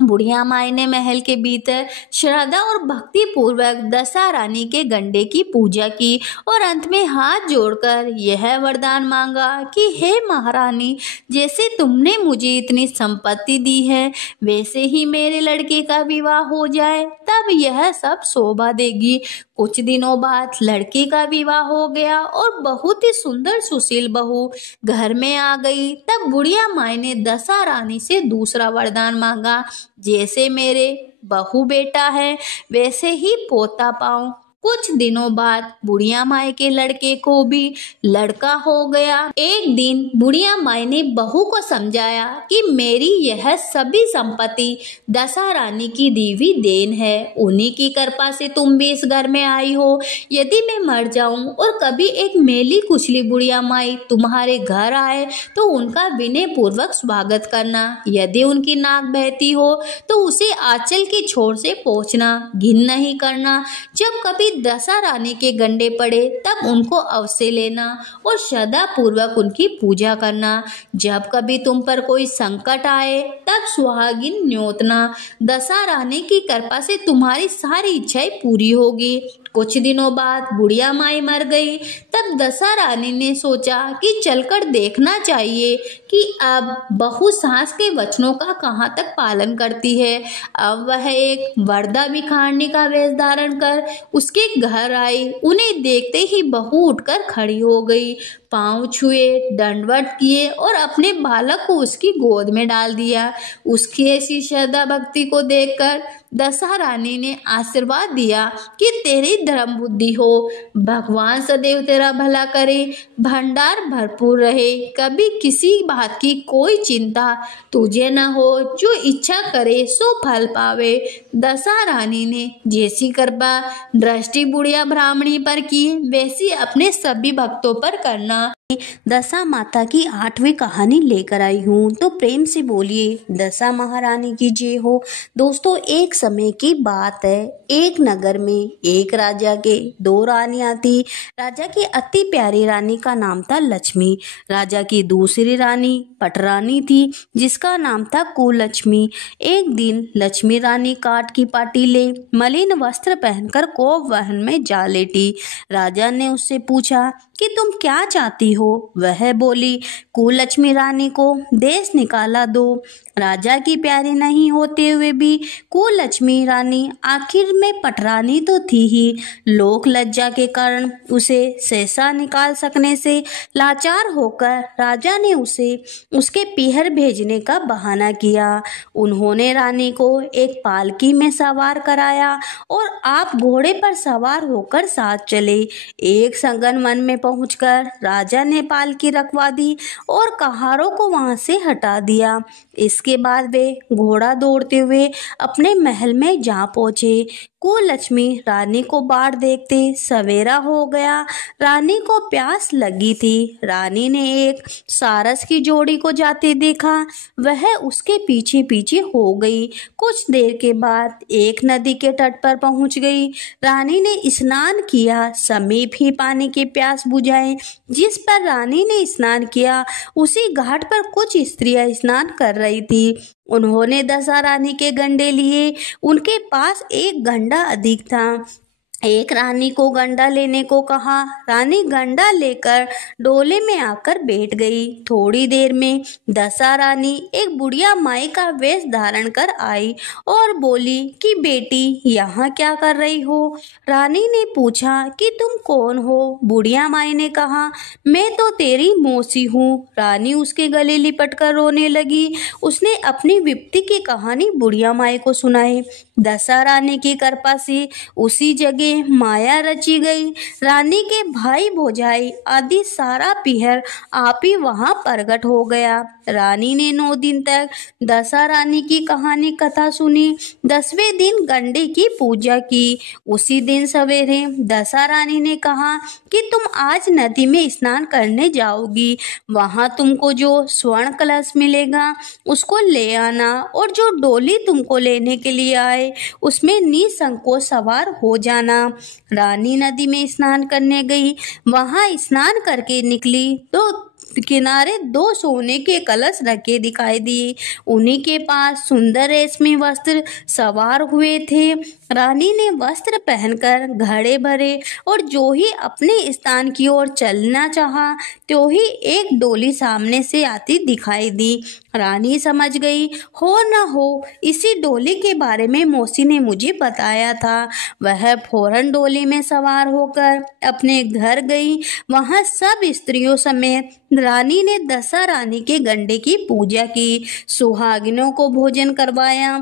बुढ़िया माई ने महल के भीतर श्रद्धा और भक्ति पूर्वक दशा रानी के गंडे की पूजा की और अंत में हाथ जोड़कर यह वरदान मांगा कि हे महारानी, जैसे तुमने मुझे इतनी संपत्ति दी है वैसे ही मेरे लड़के का विवाह हो जाए, तब यह सब शोभा देगी। कुछ दिनों बाद लड़के का विवाह हो गया और बहुत ही सुंदर सुशील बहू घर में आ गई। तब बुढ़िया माई ने दशा रानी से दूसरा वरदान मांगा, जैसे मेरे बहू बेटा है वैसे ही पोता पाऊं। कुछ दिनों बाद बुढ़िया माई के लड़के को भी लड़का हो गया। एक दिन बुढ़िया माई ने बहू को समझाया कि मेरी यह सभी संपत्ति दशा रानी की दी हुई देन है, उन्हीं की कृपा से तुम भी इस घर में आई हो। यदि मैं मर जाऊं और कभी एक मेली कुचली बुढ़िया माई तुम्हारे घर आए तो उनका विनय पूर्वक स्वागत करना। यदि उनकी नाक बहती हो तो उसे आंचल की छोर से पोंछना, घिन नहीं करना। जब कभी दशा रानी के गंडे पड़े तब उनको अवश्य लेना और श्रद्धा पूर्वक उनकी पूजा करना। जब कभी तुम पर कोई संकट आए तब सुहागिन न्योतना। दशा रानी की कृपा से तुम्हारी सारी इच्छाएं पूरी होगी। कुछ दिनों बाद बुढ़िया माई मर गई। तब दशा रानी ने सोचा कि चलकर देखना चाहिए कि अब बहू सास के वचनों का कहाँ तक पालन करती है। अब वह एक वर्दा भिखारनी का वेश धारण कर उसके घर आई। उन्हें देखते ही बहू उठकर खड़ी हो गई, पांव छुए, दंडवत किए और अपने बालक को उसकी गोद में डाल दिया। उसकी ऐसी श्रद्धा भक्ति को देखकर दशा रानी ने आशीर्वाद दिया कि तेरी धर्म बुद्धि हो, भगवान सदैव तेरा भला करे, भंडार भरपूर रहे, कभी किसी बात की कोई चिंता तुझे न हो, जो इच्छा करे सो फल पावे। दशा रानी ने जैसी कृपा दृष्टि बुढ़िया ब्राह्मणी पर की वैसी अपने सभी भक्तों पर करना। दशा माता की 8वीं कहानी लेकर आई हूँ, तो प्रेम से बोलिए दशा महारानी की जय हो। दोस्तों, एक समय की बात है, एक नगर में एक राजा के 2 रानियां थी। राजा की अति प्यारी रानी का नाम था लक्ष्मी। राजा की दूसरी रानी पटरानी थी जिसका नाम था कुलक्ष्मी। एक दिन लक्ष्मी रानी काठ की पाटीले मलिन वस्त्र पहनकर कोप वहन में जा लेटी। राजा ने उससे पूछा कि तुम क्या चाहती हो? वह बोली, कुलक्ष्मी रानी को देश निकाला दो। राजा की प्यारी नहीं होते हुए भी कुलक्ष्मी रानी आखिर में पटरानी तो थी ही। लोक लज्जा के कारण उसे सहसा निकाल सकने से लाचार होकर राजा ने उसे उसके पीहर भेजने का बहाना किया। उन्होंने रानी को एक पालकी में सवार कराया और आप घोड़े पर सवार होकर साथ चले। एक संगन वन में पहुंचकर राजा ने पालकी रखवा दी और कहारों को वहां से हटा दिया। इसके बाद वे घोड़ा दौड़ते हुए अपने महल में जा पहुंचे। कुलक्ष्मी रानी को बाढ़ देखते सवेरा हो गया। रानी को प्यास लगी थी। रानी ने एक सारस की जोड़ी को जाते देखा, वह उसके पीछे पीछे हो गई। कुछ देर के बाद एक नदी के तट पर पहुंच गई। रानी ने स्नान किया, समीप ही पानी की प्यास बुझाई। जिस पर रानी ने स्नान किया उसी घाट पर कुछ स्त्रियां स्नान कर रही थी। उन्होंने दशा रानी के गंडे लिए। उनके पास एक गंडा अधिक था। एक रानी को गंडा लेने को कहा। रानी गंडा लेकर डोले में आकर बैठ गई। थोड़ी देर में दशा रानी एक बुढ़िया माई का वेश धारण कर आई और बोली कि बेटी, यहाँ क्या कर रही हो? रानी ने पूछा कि तुम कौन हो? बुढ़िया माई ने कहा, मैं तो तेरी मौसी हूँ। रानी उसके गले लिपट कर रोने लगी। उसने अपनी विपत्ति की कहानी बुढ़िया माई को सुनाई। दशा रानी की कृपा से उसी जगह माया रची गई। रानी के भाई भौजाई आदि सारा पीहर आप ही वहां प्रकट हो गया। रानी ने 9 दिन तक दशा रानी की कहानी कथा सुनी। 10वें दिन गंडे की पूजा की। उसी दिन सवेरे दशा रानी ने कहा कि तुम आज नदी में स्नान करने जाओगी। वहां तुमको जो स्वर्ण कलश मिलेगा उसको ले आना, और जो डोली तुमको लेने के लिए आए उसमें निसंकोच सवार हो जाना। रानी नदी में स्नान करने गई। वहां स्नान करके निकली तो किनारे 2 सोने के कलश रखे दिखाई दिए। उन्हीं के पास सुंदर रेशमी वस्त्र सवार हुए थे। रानी ने वस्त्र पहनकर घड़े भरे और जो ही अपने स्थान की ओर चलना चाहा, तो ही एक डोली सामने से आती दिखाई दी। रानी समझ गई, हो न हो इसी डोली के बारे में मौसी ने मुझे बताया था। वह फौरन डोली में सवार होकर अपने घर गई। वहां सब स्त्रियों समेत रानी ने दशा रानी के गंडे की पूजा की, सुहागिनों को भोजन करवाया,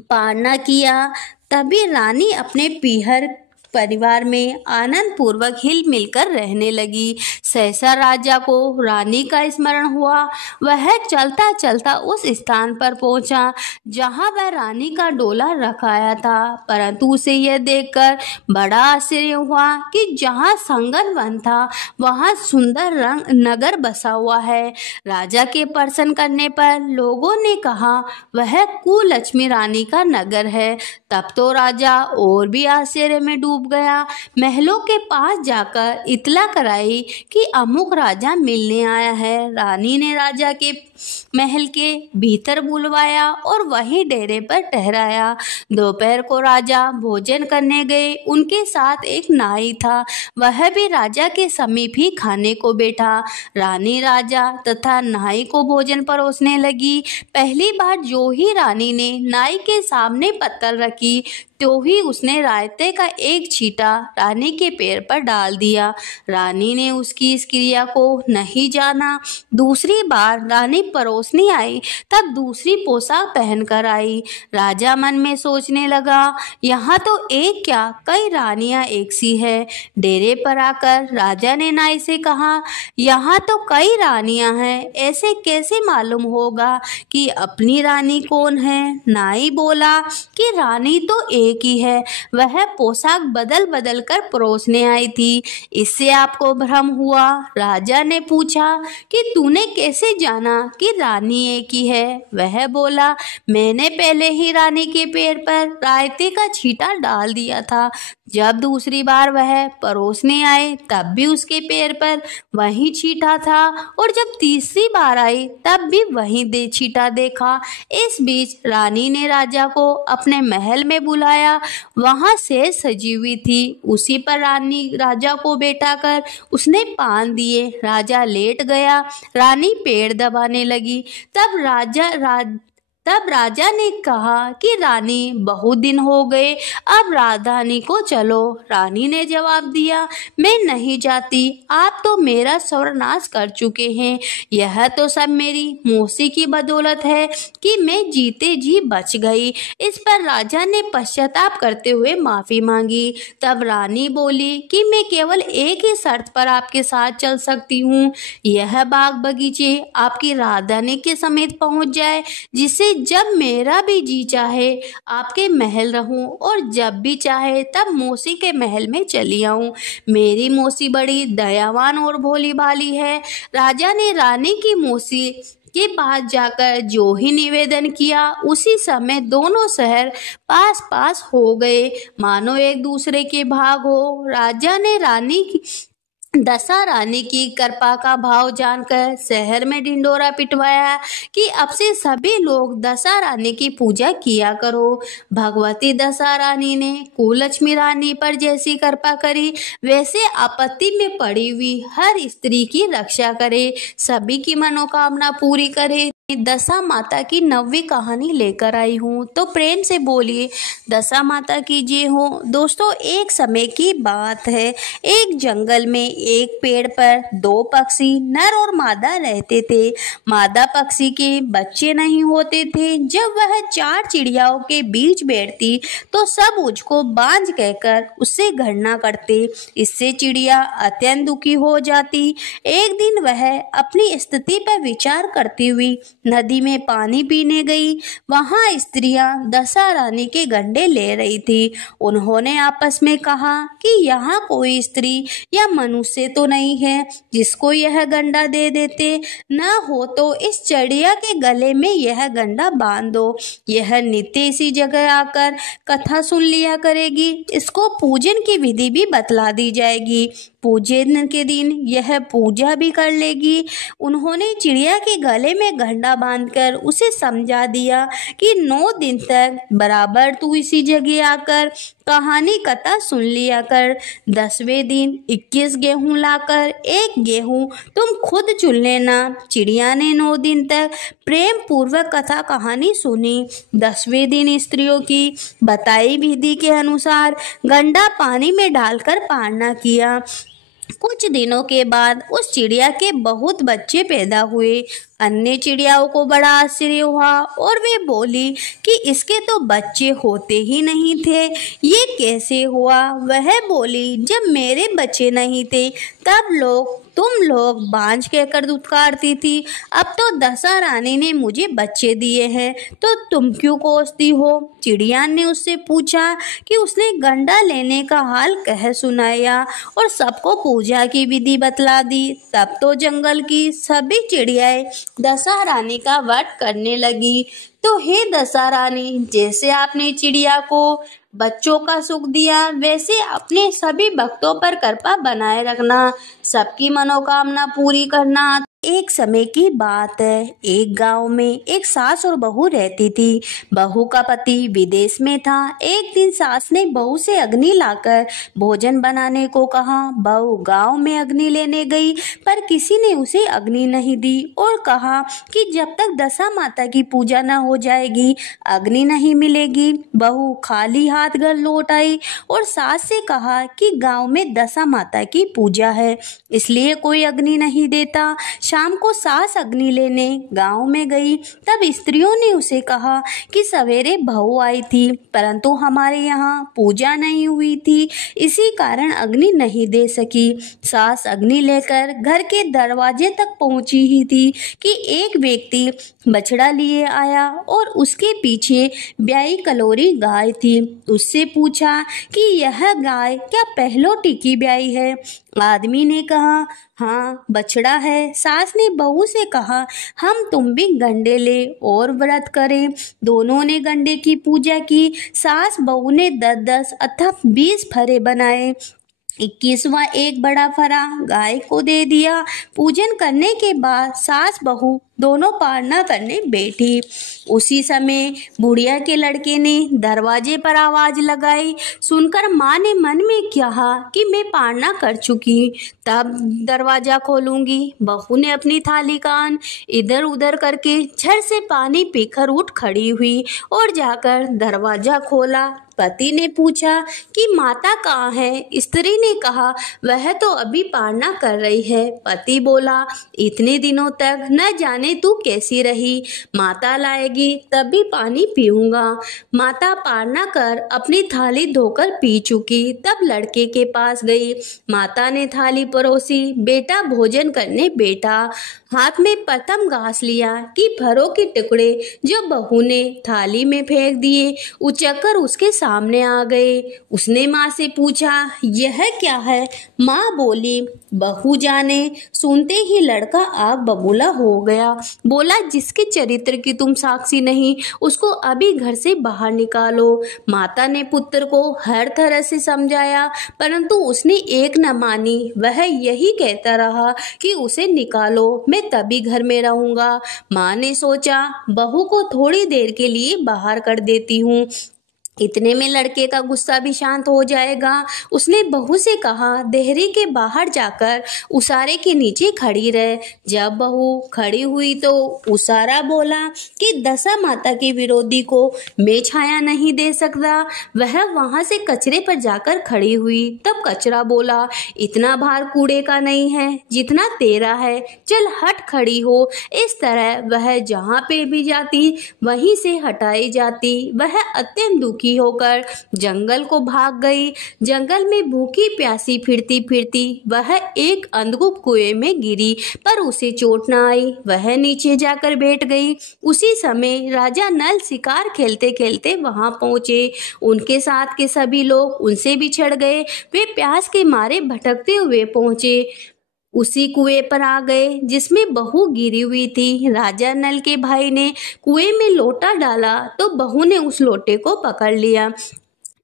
पारना किया। तभी रानी अपने पीहर परिवार में आनंद पूर्वक हिल मिलकर रहने लगी। सहसा राजा को रानी का स्मरण हुआ। वह चलता चलता उस स्थान पर पहुंचा जहां वह रानी का डोला रखाया था, परंतु उसे यह देखकर बड़ा आश्चर्य हुआ कि जहां संगन वन था वहां सुंदर रंग नगर बसा हुआ है। राजा के प्रश्न करने पर लोगों ने कहा वह कुलक्ष्मी रानी का नगर है। तब तो राजा और भी आश्चर्य में डूब गया। महलों के पास जाकर इतला कराई कि अमुक राजा मिलने आया है। रानी ने राजा के महल के भीतर बुलवाया और वहीं डेरे पर ठहराया। दोपहर को राजा भोजन करने गए। उनके साथ एक नाई था, वह भी राजा के समीप ही खाने को बैठा। रानी राजा तथा नाई को भोजन परोसने लगी। पहली बार जो ही रानी ने नाई के सामने पत्तल रखी, तो ही उसने रायते का एक छींटा रानी के पैर पर डाल दिया। रानी ने उसकी इस क्रिया को नहीं जाना। दूसरी बार रानी परोसने आई, तब दूसरी पोशाक पहनकर आई। राजा मन में सोचने लगा, यहाँ तो एक क्या कई रानियां एक सी है। डेरे पर आकर राजा ने नाई से कहा, यहाँ तो कई रानियां हैं, ऐसे कैसे मालूम होगा कि अपनी रानी कौन है। नाई बोला कि रानी तो एक ही है, वह पोशाक बदल बदल कर परोसने आई थी, इससे आपको भ्रम हुआ। राजा ने पूछा कि तूने कैसे जाना कि रानी एक ही है। वह बोला, मैंने पहले ही रानी के पैर पर रायते का छींटा डाल दिया था। जब दूसरी बार वह परोसने आए तब भी उसके पैर पर वही छींटा था, और जब तीसरी बार आई तब भी वही छींटा देखा। इस बीच रानी ने राजा को अपने महल में बुलाया। वहां सेज सजी हुई थी, उसी पर रानी राजा को बैठाकर उसने पान दिए। राजा लेट गया। रानी पेड़ दबाने लगी। तब राजा ने कहा कि रानी बहुत दिन हो गए, अब राजधानी को चलो। रानी ने जवाब दिया, मैं नहीं जाती, आप तो मेरा सर्वनाश कर चुके हैं। यह तो सब मेरी मौसी की बदौलत है कि मैं जीते जी बच गई। इस पर राजा ने पश्चाताप करते हुए माफी मांगी। तब रानी बोली कि मैं केवल एक ही शर्त पर आपके साथ चल सकती हूँ, यह बाग बगीचे आपकी राजधानी के समेत पहुँच जाए, जिससे जब मेरा भी जी चाहे आपके महल रहूं और जब भी चाहे तब मौसी के महल में चली आऊं। मेरी मौसी बड़ी दयावान और भोली भाली है। राजा ने रानी की मौसी के पास जाकर जो ही निवेदन किया, उसी समय दोनों शहर पास पास हो गए, मानो एक दूसरे के भाग हो। राजा ने दशा रानी की कृपा का भाव जानकर शहर में ढिंडोरा पिटवाया कि अब से सभी लोग दशा रानी की पूजा किया करो। भगवती दशा रानी ने कुलक्ष्मी रानी पर जैसी कृपा करी, वैसे आपत्ति में पड़ी हुई हर स्त्री की रक्षा करे, सभी की मनोकामना पूरी करे। दशा माता की 9वीं कहानी लेकर आई हूँ, तो प्रेम से बोलिए दशा माता की जय हो। दोस्तों, एक समय की बात है, एक जंगल में एक पेड़ पर दो पक्षी नर और मादा रहते थे। मादा पक्षी के बच्चे नहीं होते थे। जब वह चार चिड़ियाओं के बीच बैठती तो सब उसको बांझ कहकर उससे घृणा करते। इससे चिड़िया अत्यंत दुखी हो जाती। एक दिन वह अपनी स्थिति पर विचार करती हुई नदी में पानी पीने गई। वहां स्त्रियां दशा रानी के गंडे ले रही थी। उन्होंने आपस में कहा कि यहाँ कोई स्त्री या मनुष्य तो नहीं है जिसको यह गंडा दे देते। न हो तो इस चिड़िया के गले में यह गंडा बांध दो। यह नित्य इसी जगह आकर कथा सुन लिया करेगी। इसको पूजन की विधि भी बतला दी जाएगी। पूजन के दिन यह पूजा भी कर लेगी। उन्होंने चिड़िया के गले में गंडा बांधकर उसे समझा दिया कि 9 दिन तक बराबर तू इसी जगह आकर कहानी कथा सुन लिया कर। 10वें दिन 21 गेहूं लाकर एक गेहूं तुम खुद चुन लेना। चिड़िया ने 9 दिन तक प्रेम पूर्वक कथा कहानी सुनी। 10वें दिन स्त्रियों की बताई विधि के अनुसार गंडा पानी में डालकर पारना किया। कुछ दिनों के बाद उस चिड़िया के बहुत बच्चे पैदा हुए। अन्य चिड़ियाओं को बड़ा आश्चर्य हुआ और वे बोली कि इसके तो बच्चे होते ही नहीं थे, ये कैसे हुआ? वह बोली, जब मेरे बच्चे नहीं थे तब तुम लोग बांझ कहकर दुत्कारती थी। अब तो दशा रानी ने मुझे बच्चे दिए हैं तो तुम क्यों कोसती हो? चिड़िया ने उससे पूछा कि उसने गंडा लेने का हाल कह सुनाया और सबको पूजा की विधि बतला दी। तब तो जंगल की सभी चिड़ियाएं दशा रानी का व्रत करने लगी। तो हे दशा रानी, जैसे आपने चिड़िया को बच्चों का सुख दिया वैसे अपने सभी भक्तों पर कृपा बनाए रखना, सबकी मनोकामना पूरी करना। एक समय की बात है। एक गांव में एक सास और बहू रहती थी। बहू का पति विदेश में था। एक दिन सास ने बहू से अग्नि लाकर भोजन बनाने को कहा। बहू गांव में अग्नि लेने गई पर किसी ने उसे अग्नि नहीं दी और कहा कि जब तक दशा माता की पूजा न हो जाएगी अग्नि नहीं मिलेगी। बहू खाली हाथ घर लौट आई और सास से कहा कि गांव में दशा माता की पूजा है इसलिए कोई अग्नि नहीं देता। शाम को सास अग्नि लेने गांव में गई। तब स्त्रियों ने उसे कहा कि सवेरे बहू आई थी परंतु हमारे यहाँ पूजा नहीं हुई थी, इसी कारण अग्नि नहीं दे सकी। सास अग्नि लेकर घर के दरवाजे तक पहुंची ही थी कि एक व्यक्ति बछड़ा लिए आया और उसके पीछे ब्याई कलोरी गाय थी। उससे पूछा कि यह गाय क्या पहलोटी की ब्याई है? आदमी ने कहा, हाँ बछड़ा है। सास ने बहू से कहा, हम तुम भी गंडे ले और व्रत करें। दोनों ने गंडे की पूजा की। सास बहू ने 10-10 अथवा 20 फरे बनाए। 21वां एक बड़ा फरा गाय को दे दिया। पूजन करने के बाद सास बहू दोनों पारना करने बैठी। उसी समय बुढ़िया के लड़के ने दरवाजे पर आवाज लगाई। सुनकर माँ ने मन में कहा कि मैं पारना कर चुकी, तब दरवाजा खोलूंगी। बहू ने अपनी थाली कान इधर उधर करके झट से पानी पीकर उठ खड़ी हुई और जाकर दरवाजा खोला। पति ने पूछा कि माता कहाँ है? स्त्री ने कहा, वह तो अभी पारना कर रही है। पति बोला, इतने दिनों तक न जाने तू कैसी रही, माता लाएगी तभी पानी पीऊंगा। माता पारना कर अपनी थाली धोकर पी चुकी। तब लड़के के पास गई। माता ने थाली परोसी। बेटा भोजन करने बैठा। हाथ में प्रथम घास लिया कि फरों के टुकड़े जो बहू ने थाली में फेंक दिए उचक्कर उसके सामने आ गए। उसने माँ से पूछा, यह क्या है? माँ बोली, बहू जाने। सुनते ही लड़का आग बबूला हो गया। बोला, जिसके चरित्र की तुम साक्षी नहीं उसको अभी घर से बाहर निकालो। माता ने पुत्र को हर तरह से समझाया परंतु उसने एक न मानी। वह यही कहता रहा कि उसे निकालो, मैं तभी घर में रहूंगा। माँ ने सोचा, बहू को थोड़ी देर के लिए बाहर कर देती हूँ। इतने में लड़के का गुस्सा भी शांत हो जाएगा। उसने बहू से कहा, देहरी के बाहर जाकर उसारे के नीचे खड़ी रहे। जब बहू खड़ी हुई तो उसारा बोला कि दशा माता के विरोधी को मैं छाया नहीं दे सकता। वह वहां से कचरे पर जाकर खड़ी हुई। तब कचरा बोला, इतना भार कूड़े का नहीं है जितना तेरा है, चल हट खड़ी हो। इस तरह वह जहाँ पे भी जाती वहीं से हटाई जाती। वह अत्यंत दुखी होकर जंगल को भाग गई। जंगल में भूखी प्यासी फिरती फिरती वह एक अंधकूप कुएं में गिरी, पर उसे चोट न आई। वह नीचे जाकर बैठ गई। उसी समय राजा नल शिकार खेलते खेलते वहां पहुंचे। उनके साथ के सभी लोग उनसे बिछड़ गए। वे प्यास के मारे भटकते हुए पहुंचे उसी कुएं पर आ गए जिसमें बहू गिरी हुई थी। राजा नल के भाई ने कुएं में लोटा डाला तो बहू ने उस लोटे को पकड़ लिया।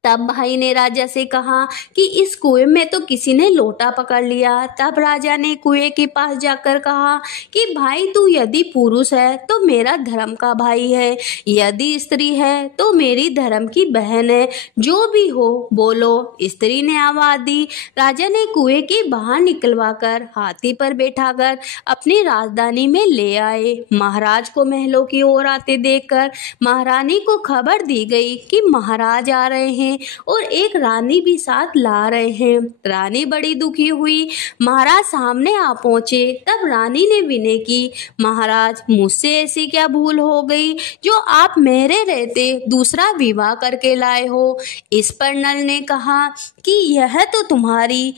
तब भाई ने राजा से कहा कि इस कुएं में तो किसी ने लोटा पकड़ लिया। तब राजा ने कुएं के पास जाकर कहा कि भाई, तू यदि पुरुष है तो मेरा धर्म का भाई है, यदि स्त्री है तो मेरी धर्म की बहन है, जो भी हो बोलो। स्त्री ने आवाज दी। राजा ने कुएं के बाहर निकलवा कर हाथी पर बैठाकर अपनी राजधानी में ले आए। महाराज को महलों की ओर आते देखकर महारानी को खबर दी गई कि महाराज आ रहे हैं और एक रानी भी साथ ला रहे हैं। रानी बड़ी दुखी हुई। महाराज सामने आ पहुंचे। तब रानी ने विनय की, महाराज, मुझसे ऐसी क्या भूल हो गई जो आप मेरे रहते दूसरा विवाह करके लाए हो। इस पर नल ने कहा कि यह तो तुम्हारी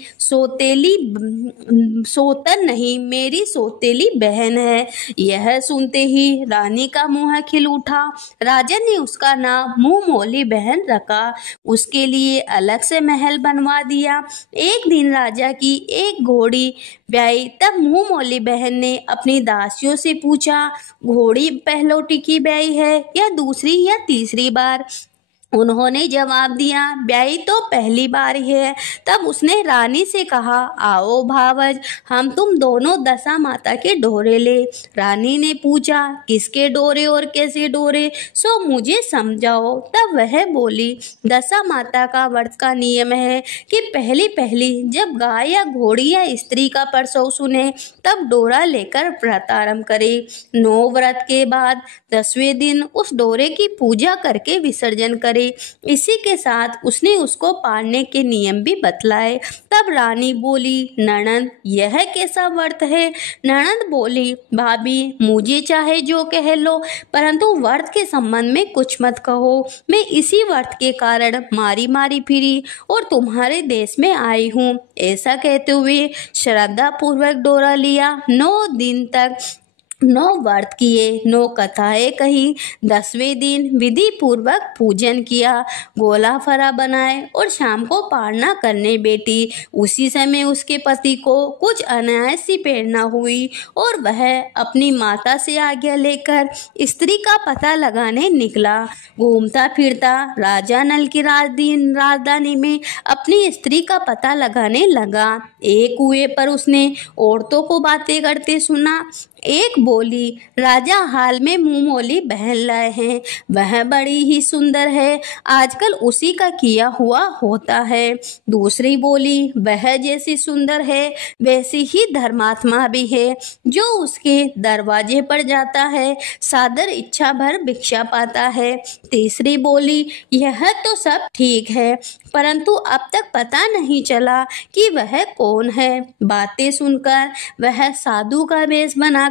सोतन नहीं, मेरी सौतेली बहन है। यह सुनते ही रानी का मुंह खिल उठा। राजा ने उसका नाम मुंह मोली बहन रखा। उसके लिए अलग से महल बनवा दिया। एक दिन राजा की एक घोड़ी ब्याई। तब मुंह मोली बहन ने अपनी दासियों से पूछा, घोड़ी पहलोटी की ब्याई है या दूसरी या तीसरी बार? उन्होंने जवाब दिया, ब्याई तो पहली बार ही है। तब उसने रानी से कहा, आओ भावज, हम तुम दोनों दशा माता के डोरे ले। रानी ने पूछा, किसके डोरे और कैसे डोरे, सो मुझे समझाओ। तब वह बोली, दशा माता का व्रत का नियम है कि पहली पहली जब गाय या घोड़ी या स्त्री का प्रसव सुने तब डोरा लेकर व्रत आरंभ करे। 9 व्रत के बाद 10वें दिन उस डोरे की पूजा करके विसर्जन करे। इसी के साथ उसने उसको पालने के नियम भी बतलाए। तब रानी बोली, ननंद, यह कैसा व्रत है? ननंद बोली, भाभी, मुझे चाहे जो कह लो, परंतु व्रत के संबंध में कुछ मत कहो। मैं इसी व्रत के कारण मारी मारी फिरी और तुम्हारे देश में आई हूँ। ऐसा कहते हुए श्रद्धा पूर्वक डोरा लिया। 9 दिन तक 9 व्रत किए, 9 कथाएं कही। 10वें दिन विधि पूर्वक पूजन किया, गोला फरा बनाए और शाम को पारना करने बैठी। उसी समय उसके पति को कुछ अनायास सी प्रेरणा हुई और वह अपनी माता से आज्ञा लेकर स्त्री का पता लगाने निकला। घूमता फिरता राजा नल की राजधानी में अपनी स्त्री का पता लगाने लगा। एक कुएं पर उसने औरतों को बातें करते सुना। एक बोली, राजा हाल में मुंह मोली बहन लाए हैं, वह बड़ी ही सुंदर है, आजकल उसी का किया हुआ होता है। दूसरी बोली, वह जैसी सुंदर है वैसी ही धर्मात्मा भी है, जो उसके दरवाजे पर जाता है सादर इच्छा भर भिक्षा पाता है। तीसरी बोली, यह तो सब ठीक है, परंतु अब तक पता नहीं चला कि वह कौन है। बातें सुनकर वह साधु का वेश बनाकर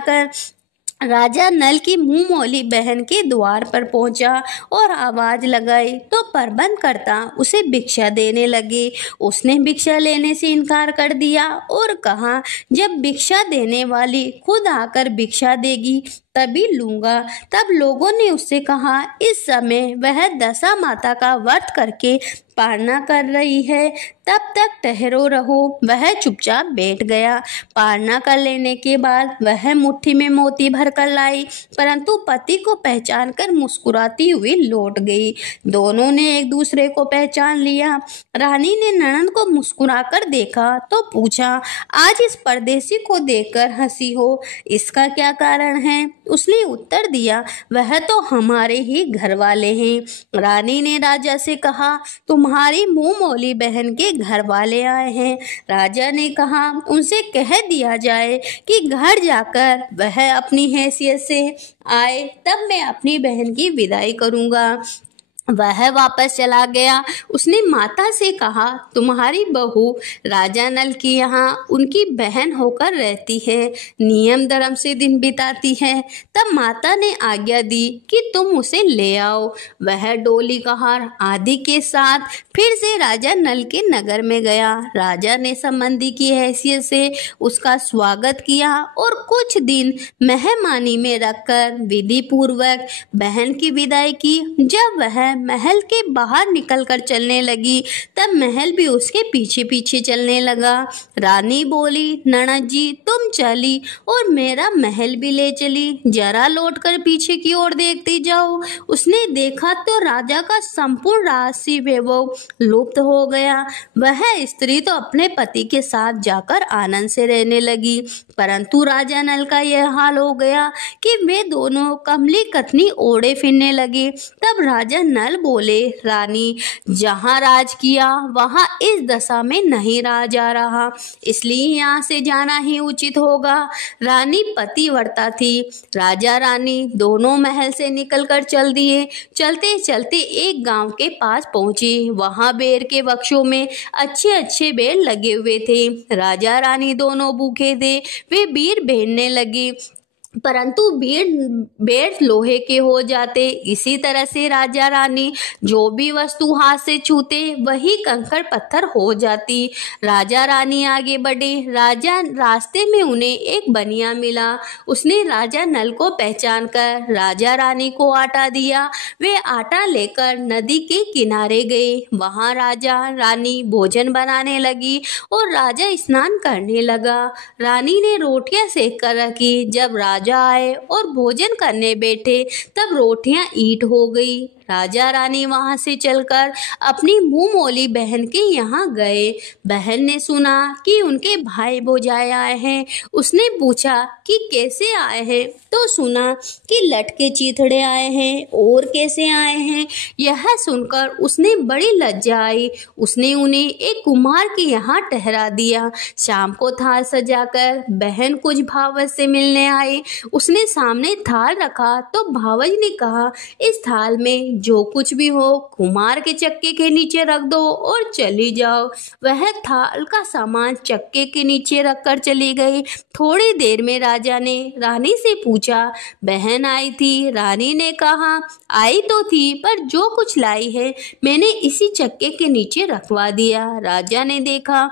राजा नल की मुंह मोली बहन के द्वार पर पहुंचा और आवाज लगाई तो प्रबंध करता उसे भिक्षा देने लगे। उसने भिक्षा लेने से इनकार कर दिया और कहा, जब भिक्षा देने वाली खुद आकर भिक्षा देगी तभी लूंगा। तब लोगों ने उससे कहा, इस समय वह दशा माता का व्रत करके पारना कर रही है, तब तक ठहरो रहो। वह चुपचाप बैठ गया। पारना कर लेने के बाद वह मुट्ठी में मोती भर कर लाई, परंतु पति को पहचान कर मुस्कुराती हुई लौट गई। दोनों ने एक दूसरे को पहचान लिया। रानी ने ननंद को मुस्कुराकर देखा तो पूछा, आज इस परदेसी को देखकर हंसी हो, इसका क्या कारण है? उसने उत्तर दिया, वह तो हमारे ही घर वाले हैं। रानी ने राजा से कहा, तुम्हारी मुंह मौली बहन के घर वाले आए हैं। राजा ने कहा, उनसे कह दिया जाए कि घर जाकर वह अपनी हैसियत से आए, तब मैं अपनी बहन की विदाई करूंगा। वह वापस चला गया। उसने माता से कहा, तुम्हारी बहू राजा नल के यहाँ उनकी बहन होकर रहती है, नियम धर्म से दिन बिताती है। तब माता ने आज्ञा दी कि तुम उसे ले आओ। वह डोली कहार आदि के साथ फिर से राजा नल के नगर में गया। राजा ने संबंधी की हैसियत से उसका स्वागत किया और कुछ दिन मेहमानी में रखकर विधि पूर्वक बहन की विदाई की। जब वह महल के बाहर निकलकर चलने लगी, तब महल भी उसके पीछे पीछे चलने लगा। रानी बोली, ननद जी तुम चली और मेरा महल भी ले चली, जरा लौटकर पीछे की ओर देखती जाओ। उसने देखा तो राजा का संपूर्ण राजसी वैभव लुप्त हो गया। वह स्त्री तो अपने पति के साथ जाकर आनंद से रहने लगी, परंतु राजा नल का यह हाल हो गया कि वे दोनों कमली कतनी ओढ़े फिरने लगे। तब राजा नल बोले, रानी, जहां राज किया वहां इस दशा में नहीं रहा जा रहा, इसलिए यहाँ से जाना ही उचित होगा। रानी पतिव्रता थी। राजा रानी दोनों महल से निकलकर चल दिए। चलते चलते एक गांव के पास पहुंचे। वहां बेर के वृक्षों में अच्छे अच्छे बेर लगे हुए थे। राजा रानी दोनों भूखे थे। वे बीर बेरने लगे, परंतु बेर लोहे के हो जाते। इसी तरह से राजा रानी जो भी वस्तु हाथ से छूते वही कंकड़ पत्थर हो जाती। राजा रानी आगे बढ़े। रास्ते में उन्हें एक बनिया मिला। उसने राजा नल को पहचान कर राजा रानी को आटा दिया। वे आटा लेकर नदी के किनारे गए। वहां राजा रानी भोजन बनाने लगी और राजा स्नान करने लगा। रानी ने रोटियां सेक कर रखी। जब राजा आए और भोजन करने बैठे, तब रोटियां ईंट हो गई। राजा रानी वहां से चलकर अपनी मुंह मौली बहन के यहाँ गए। बहन ने सुना कि उनके भाई भौजाई आए हैं। उसने पूछा कि कैसे आए हैं, तो सुना कि लटके चीथड़े आए हैं। और कैसे आए हैं, यह सुनकर उसने बड़ी लज्जा आई। उसने उन्हें एक कुम्हार के यहाँ ठहरा दिया। शाम को थाल सजाकर बहन कुछ भावज से मिलने आई। उसने सामने थाल रखा तो भावज ने कहा, इस थाल में जो कुछ भी हो कुम्हार के चक्के के नीचे रख दो और चली जाओ। वह थाल का सामान चक्के के नीचे रखकर चली गई। थोड़ी देर में राजा ने रानी से पूछा, बहन आई थी? रानी ने कहा, आई तो थी, पर जो कुछ लाई है मैंने इसी चक्के के नीचे रखवा दिया। राजा ने देखा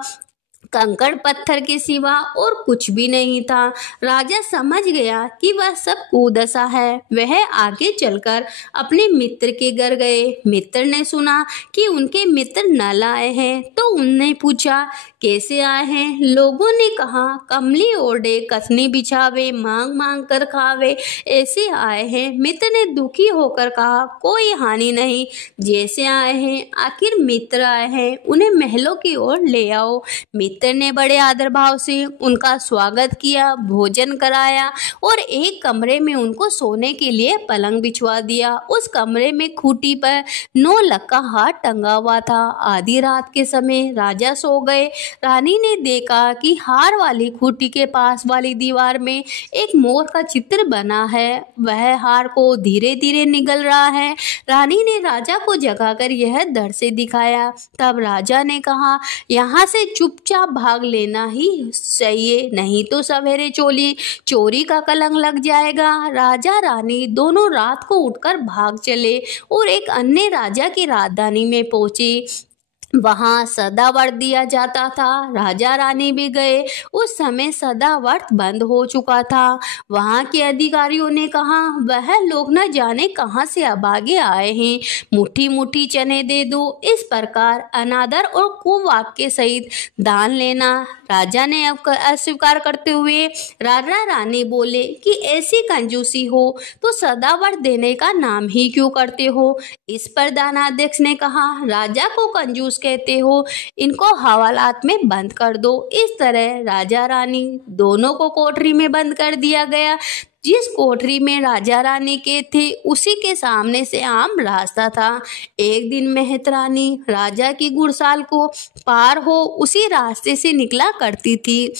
कंकड़ पत्थर के सिवा और कुछ भी नहीं था। राजा समझ गया कि वह सब कुदशा है। वह आगे चलकर अपने मित्र के घर गए। मित्र ने सुना कि उनके मित्र नल आए हैं, तो उनने पूछा, कैसे आए हैं? लोगों ने कहा, कमली ओढ़े कसनी बिछावे मांग मांग कर खावे, ऐसे आए हैं। मित्र ने दुखी होकर कहा, कोई हानि नहीं, जैसे आए हैं आखिर मित्र आए हैं, उन्हें महलों की ओर ले आओ। मित्र ने बड़े आदर भाव से उनका स्वागत किया, भोजन कराया और एक कमरे में उनको सोने के लिए पलंग बिछवा दिया। उस कमरे में खूंटी पर 9 लख का हार टंगा हुआ था। आधी रात के समय राजा सो गए। रानी ने देखा कि हार वाली खूंटी के पास वाली दीवार में एक मोर का चित्र बना है। वह हार को धीरे धीरे निगल रहा है। रानी ने राजा को जगाकर यह डर से दिखाया। तब राजा ने कहा, यहाँ से चुपचाप भाग लेना ही चाहिए, नहीं तो सवेरे चोरी का कलंक लग जाएगा। राजा रानी दोनों रात को उठकर भाग चले और एक अन्य राजा की राजधानी में पहुंचे। वहां सदाव्रत दिया जाता था। राजा रानी भी गए। उस समय सदाव्रत बंद हो चुका था। वहां के अधिकारियों ने कहा, वह लोग न जाने कहां से अभागे आए हैं, मुट्ठी मुट्ठी चने दे दो। इस प्रकार अनादर और कुवाक्य सहित दान लेना। राजा ने अस्वीकार करते हुए राजा रानी बोले कि ऐसी कंजूसी हो तो सदाव्रत देने का नाम ही क्यों करते हो। इस पर दानाध्यक्ष ने कहा, राजा को कंजूस कहते हो, इनको हवालात में बंद कर दो। इस तरह राजा रानी दोनों को कोठरी में बंद कर दिया गया। जिस कोठरी में राजा रानी के थे उसी के सामने से आम रास्ता था। एक दिन मेहत रानी राजा की घुड़साल को पार हो उसी रास्ते से निकला करती थी।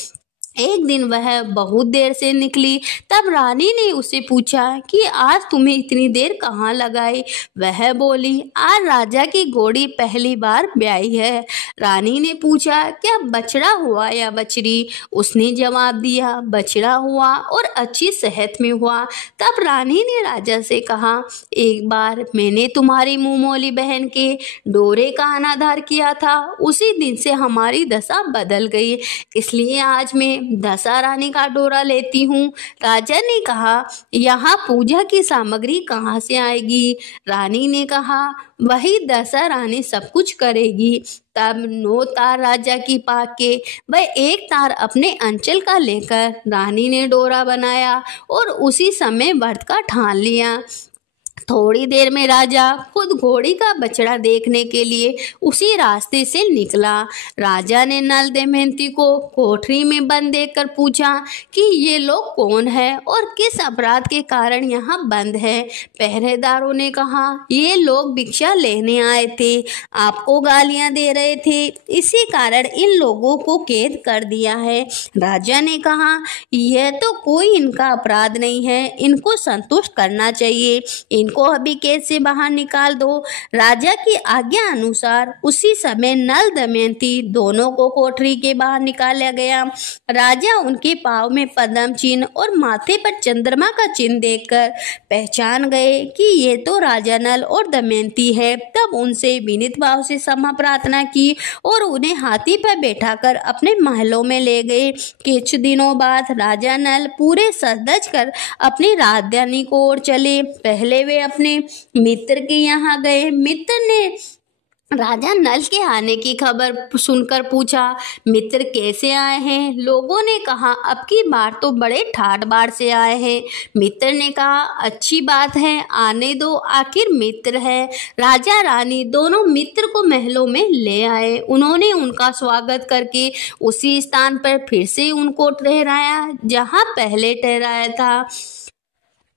एक दिन वह बहुत देर से निकली, तब रानी ने उसे पूछा कि आज तुम्हें इतनी देर कहाँ लगाई। वह बोली, आज राजा की घोड़ी पहली बार ब्याई है। रानी ने पूछा, क्या बछड़ा हुआ या बछड़ी? उसने जवाब दिया, बछड़ा हुआ और अच्छी सेहत में हुआ। तब रानी ने राजा से कहा, एक बार मैंने तुम्हारी मुंहमोली बहन के डोरे का अनादर किया था, उसी दिन से हमारी दशा बदल गई, इसलिए आज मैं दशा रानी का डोरा लेती हूँ। राजा ने कहा, यहाँ पूजा की सामग्री कहाँ से आएगी? रानी ने कहा, वही दशा रानी सब कुछ करेगी। तब 9 तार राजा की पाक के वह 1 तार अपने अंचल का लेकर रानी ने डोरा बनाया और उसी समय व्रत का ठान लिया। थोड़ी देर में राजा खुद घोड़ी का बछड़ा देखने के लिए उसी रास्ते से निकला। राजा ने नल दमयंती को कोठरी में बंद देखकर पूछा कि ये लोग कौन है और किस अपराध के कारण यहाँ बंद है। पहरेदारों ने कहा, ये लोग भिक्षा लेने आए थे, आपको गालियां दे रहे थे, इसी कारण इन लोगों को कैद कर दिया है। राजा ने कहा, यह तो कोई इनका अपराध नहीं है, इनको संतुष्ट करना चाहिए, इनको अभी कैद से बाहर निकाल दो। राजा की आज्ञा अनुसार उसी समय नल दमयंती दोनों को कोठरी के बाहर निकाला गया। राजा उनके पाँव में पद्म चिन्ह और माथे पर चंद्रमा का चिन्ह देखकर पहचान गए कि ये तो राजा नल और दमयंती है। तब उनसे विनीत भाव से क्षमा प्रार्थना की और उन्हें हाथी पर बैठाकर अपने महलों में ले गए। कुछ दिनों बाद राजा नल पूरे सज-धज कर अपनी राजधानी को ओर चले। पहले वे अपने मित्र के यहाँ गए। मित्र ने राजा नल के आने की खबर सुनकर पूछा, मित्र कैसे आए हैं? लोगों ने कहा, अब की बार तो बड़े ठाठ बाढ़ से आए हैं। मित्र ने कहा, अच्छी बात है, आने दो, आखिर मित्र है। राजा रानी दोनों मित्र को महलों में ले आए। उन्होंने उनका स्वागत करके उसी स्थान पर फिर से उनको ठहराया जहाँ पहले ठहराया था।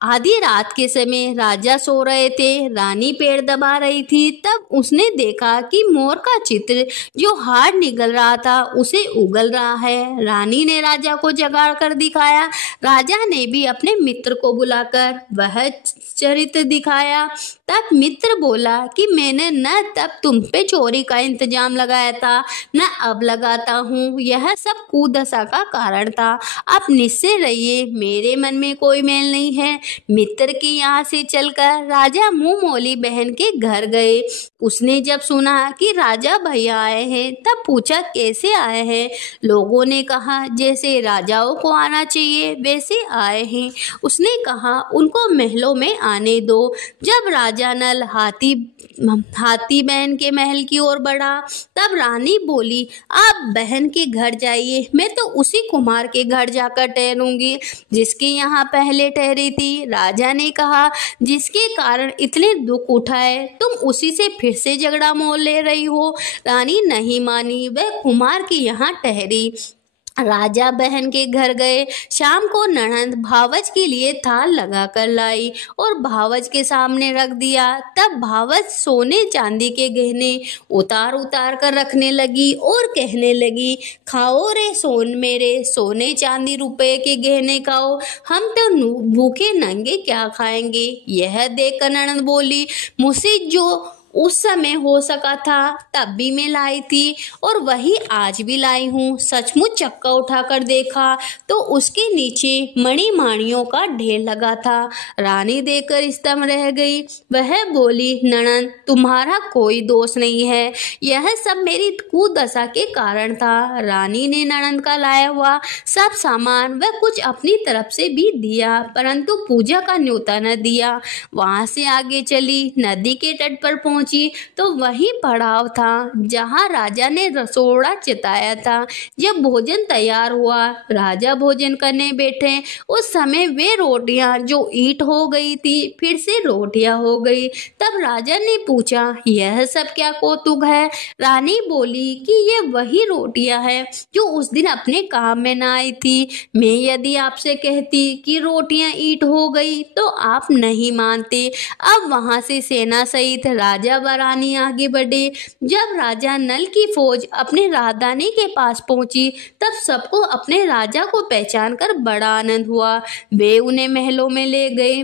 आधी रात के समय राजा सो रहे थे, रानी पेड़ दबा रही थी। तब उसने देखा कि मोर का चित्र जो हाड़ निगल रहा था उसे उगल रहा है। रानी ने राजा को जगा कर दिखाया। राजा ने भी अपने मित्र को बुलाकर वह चरित्र दिखाया। तब मित्र बोला कि मैंने न तब तुम पे चोरी का इंतजाम लगाया था, न अब लगाता हूँ, यह सब कुदशा का कारण था। आप निश्चय रहिए, मेरे मन में कोई मेल नहीं है। मित्र के यहाँ से चलकर राजा मुंहमोली बहन के घर गए। उसने जब सुना कि राजा भैया आए हैं तब पूछा, कैसे आए हैं? लोगों ने कहा, जैसे राजाओं को आना चाहिए वैसे आए हैं। उसने कहा, उनको महलों में आने दो। जब राजा नल हाथी बहन के महल की ओर बढ़ा तब रानी बोली, आप बहन के घर जाइए, मैं तो उसी कुम्हार के घर जाकर ठहरूंगी जिसके यहाँ पहले ठहरी थी। राजा ने कहा, जिसके कारण इतने दुख उठाए तुम उसी से फिर से झगड़ा मोल ले रही हो। रानी नहीं मानी, वह कुम्हार के यहाँ ठहरी। राजा बहन के घर गए। शाम को ननद भावज के लिए थाल लगा कर लाई और भावज के सामने रख दिया। तब भावज सोने चांदी के गहने उतार उतार कर रखने लगी और कहने लगी, खाओ रे सोन मेरे सोने चांदी रुपए के गहने खाओ, हम तो भूखे नंगे क्या खाएंगे। यह देखकर ननद बोली, मुझसे जो उस समय हो सका था तब भी मैं लाई थी और वही आज भी लाई हूँ। सचमुच चक्का उठाकर देखा तो उसके नीचे मणि माणियों का ढेर लगा था। रानी देखकर स्तब्ध रह गई। वह बोली, ननद तुम्हारा कोई दोष नहीं है, यह सब मेरी कुदशा के कारण था। रानी ने ननद का लाया हुआ सब सामान व कुछ अपनी तरफ से भी दिया, परंतु पूजा का न्योता न दिया। वहां से आगे चली, नदी के तट पर पहुंची तो वही पड़ाव था जहां राजा ने रसोड़ा चिताया था। जब भोजन तैयार हुआ, राजा भोजन करने बैठे, उस समय वे रोटियां जो ईंट हो गई थी फिर से रोटियां हो गई। तब राजा ने पूछा, यह सब क्या कौतुक है? रानी बोली कि ये वही रोटियां हैं जो उस दिन अपने काम में ना आई थी। मैं यदि आपसे कहती कि रोटियां ईंट हो गई तो आप नहीं मानते। अब वहां से सेना सहित राजा व रानी आगे बढ़े। जब राजा नल की फौज अपने राजधानी के पास पहुंची तब सबको अपने राजा को पहचान कर बड़ा आनंद हुआ। वे उन्हें महलों में ले गए।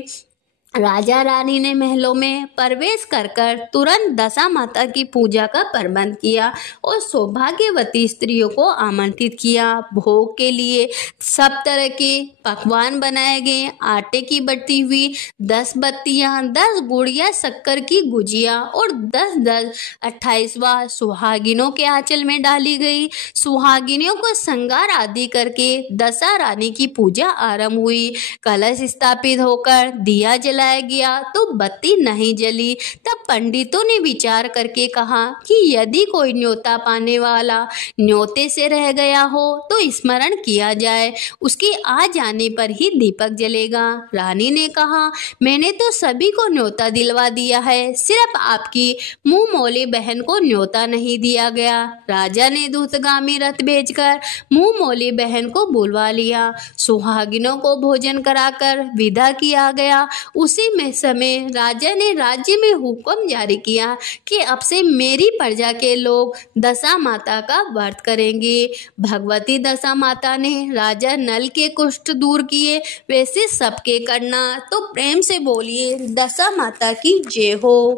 राजा रानी ने महलों में प्रवेश कर तुरंत दशा माता की पूजा का प्रबंध किया और सौभाग्यवती स्त्रियों को आमंत्रित किया। भोग के लिए सब तरह के पकवान बनाए गए। आटे की बटी हुई 10 बत्तियां, 10 गुड़िया शक्कर की गुजिया और 10-10 28वां सुहागिनों के आंचल में डाली गई। सुहागिनियों को श्रृंगार आदि करके दशा रानी की पूजा आरंभ हुई। कलश स्थापित होकर दिया जलाया गया तो बत्ती नहीं जली। तब पंडितों ने विचार करके कहा कि यदि कोई न्योता पाने वाला न्योते से रह गया हो तो स्मरण किया जाए, उसके आ जाने पर ही दीपक जलेगा। रानी ने कहा, मैंने तो सभी को न्योता दिलवा दिया है, सिर्फ आपकी मुंह मौली बहन को न्योता नहीं दिया गया। राजा ने दूतगामी रथ भेजकर मुंह मौली बहन को बुलवा लिया। सुहागिनों को भोजन कराकर विदा किया गया। उसी में समय राजा ने राज्य में हुक्म जारी किया कि अब से मेरी प्रजा के लोग दशा माता का व्रत करेंगे। भगवती दशा माता ने राजा नल के कुष्ठ दूर किए, वैसे सबके करना। तो प्रेम से बोलिए दशा माता की जय हो।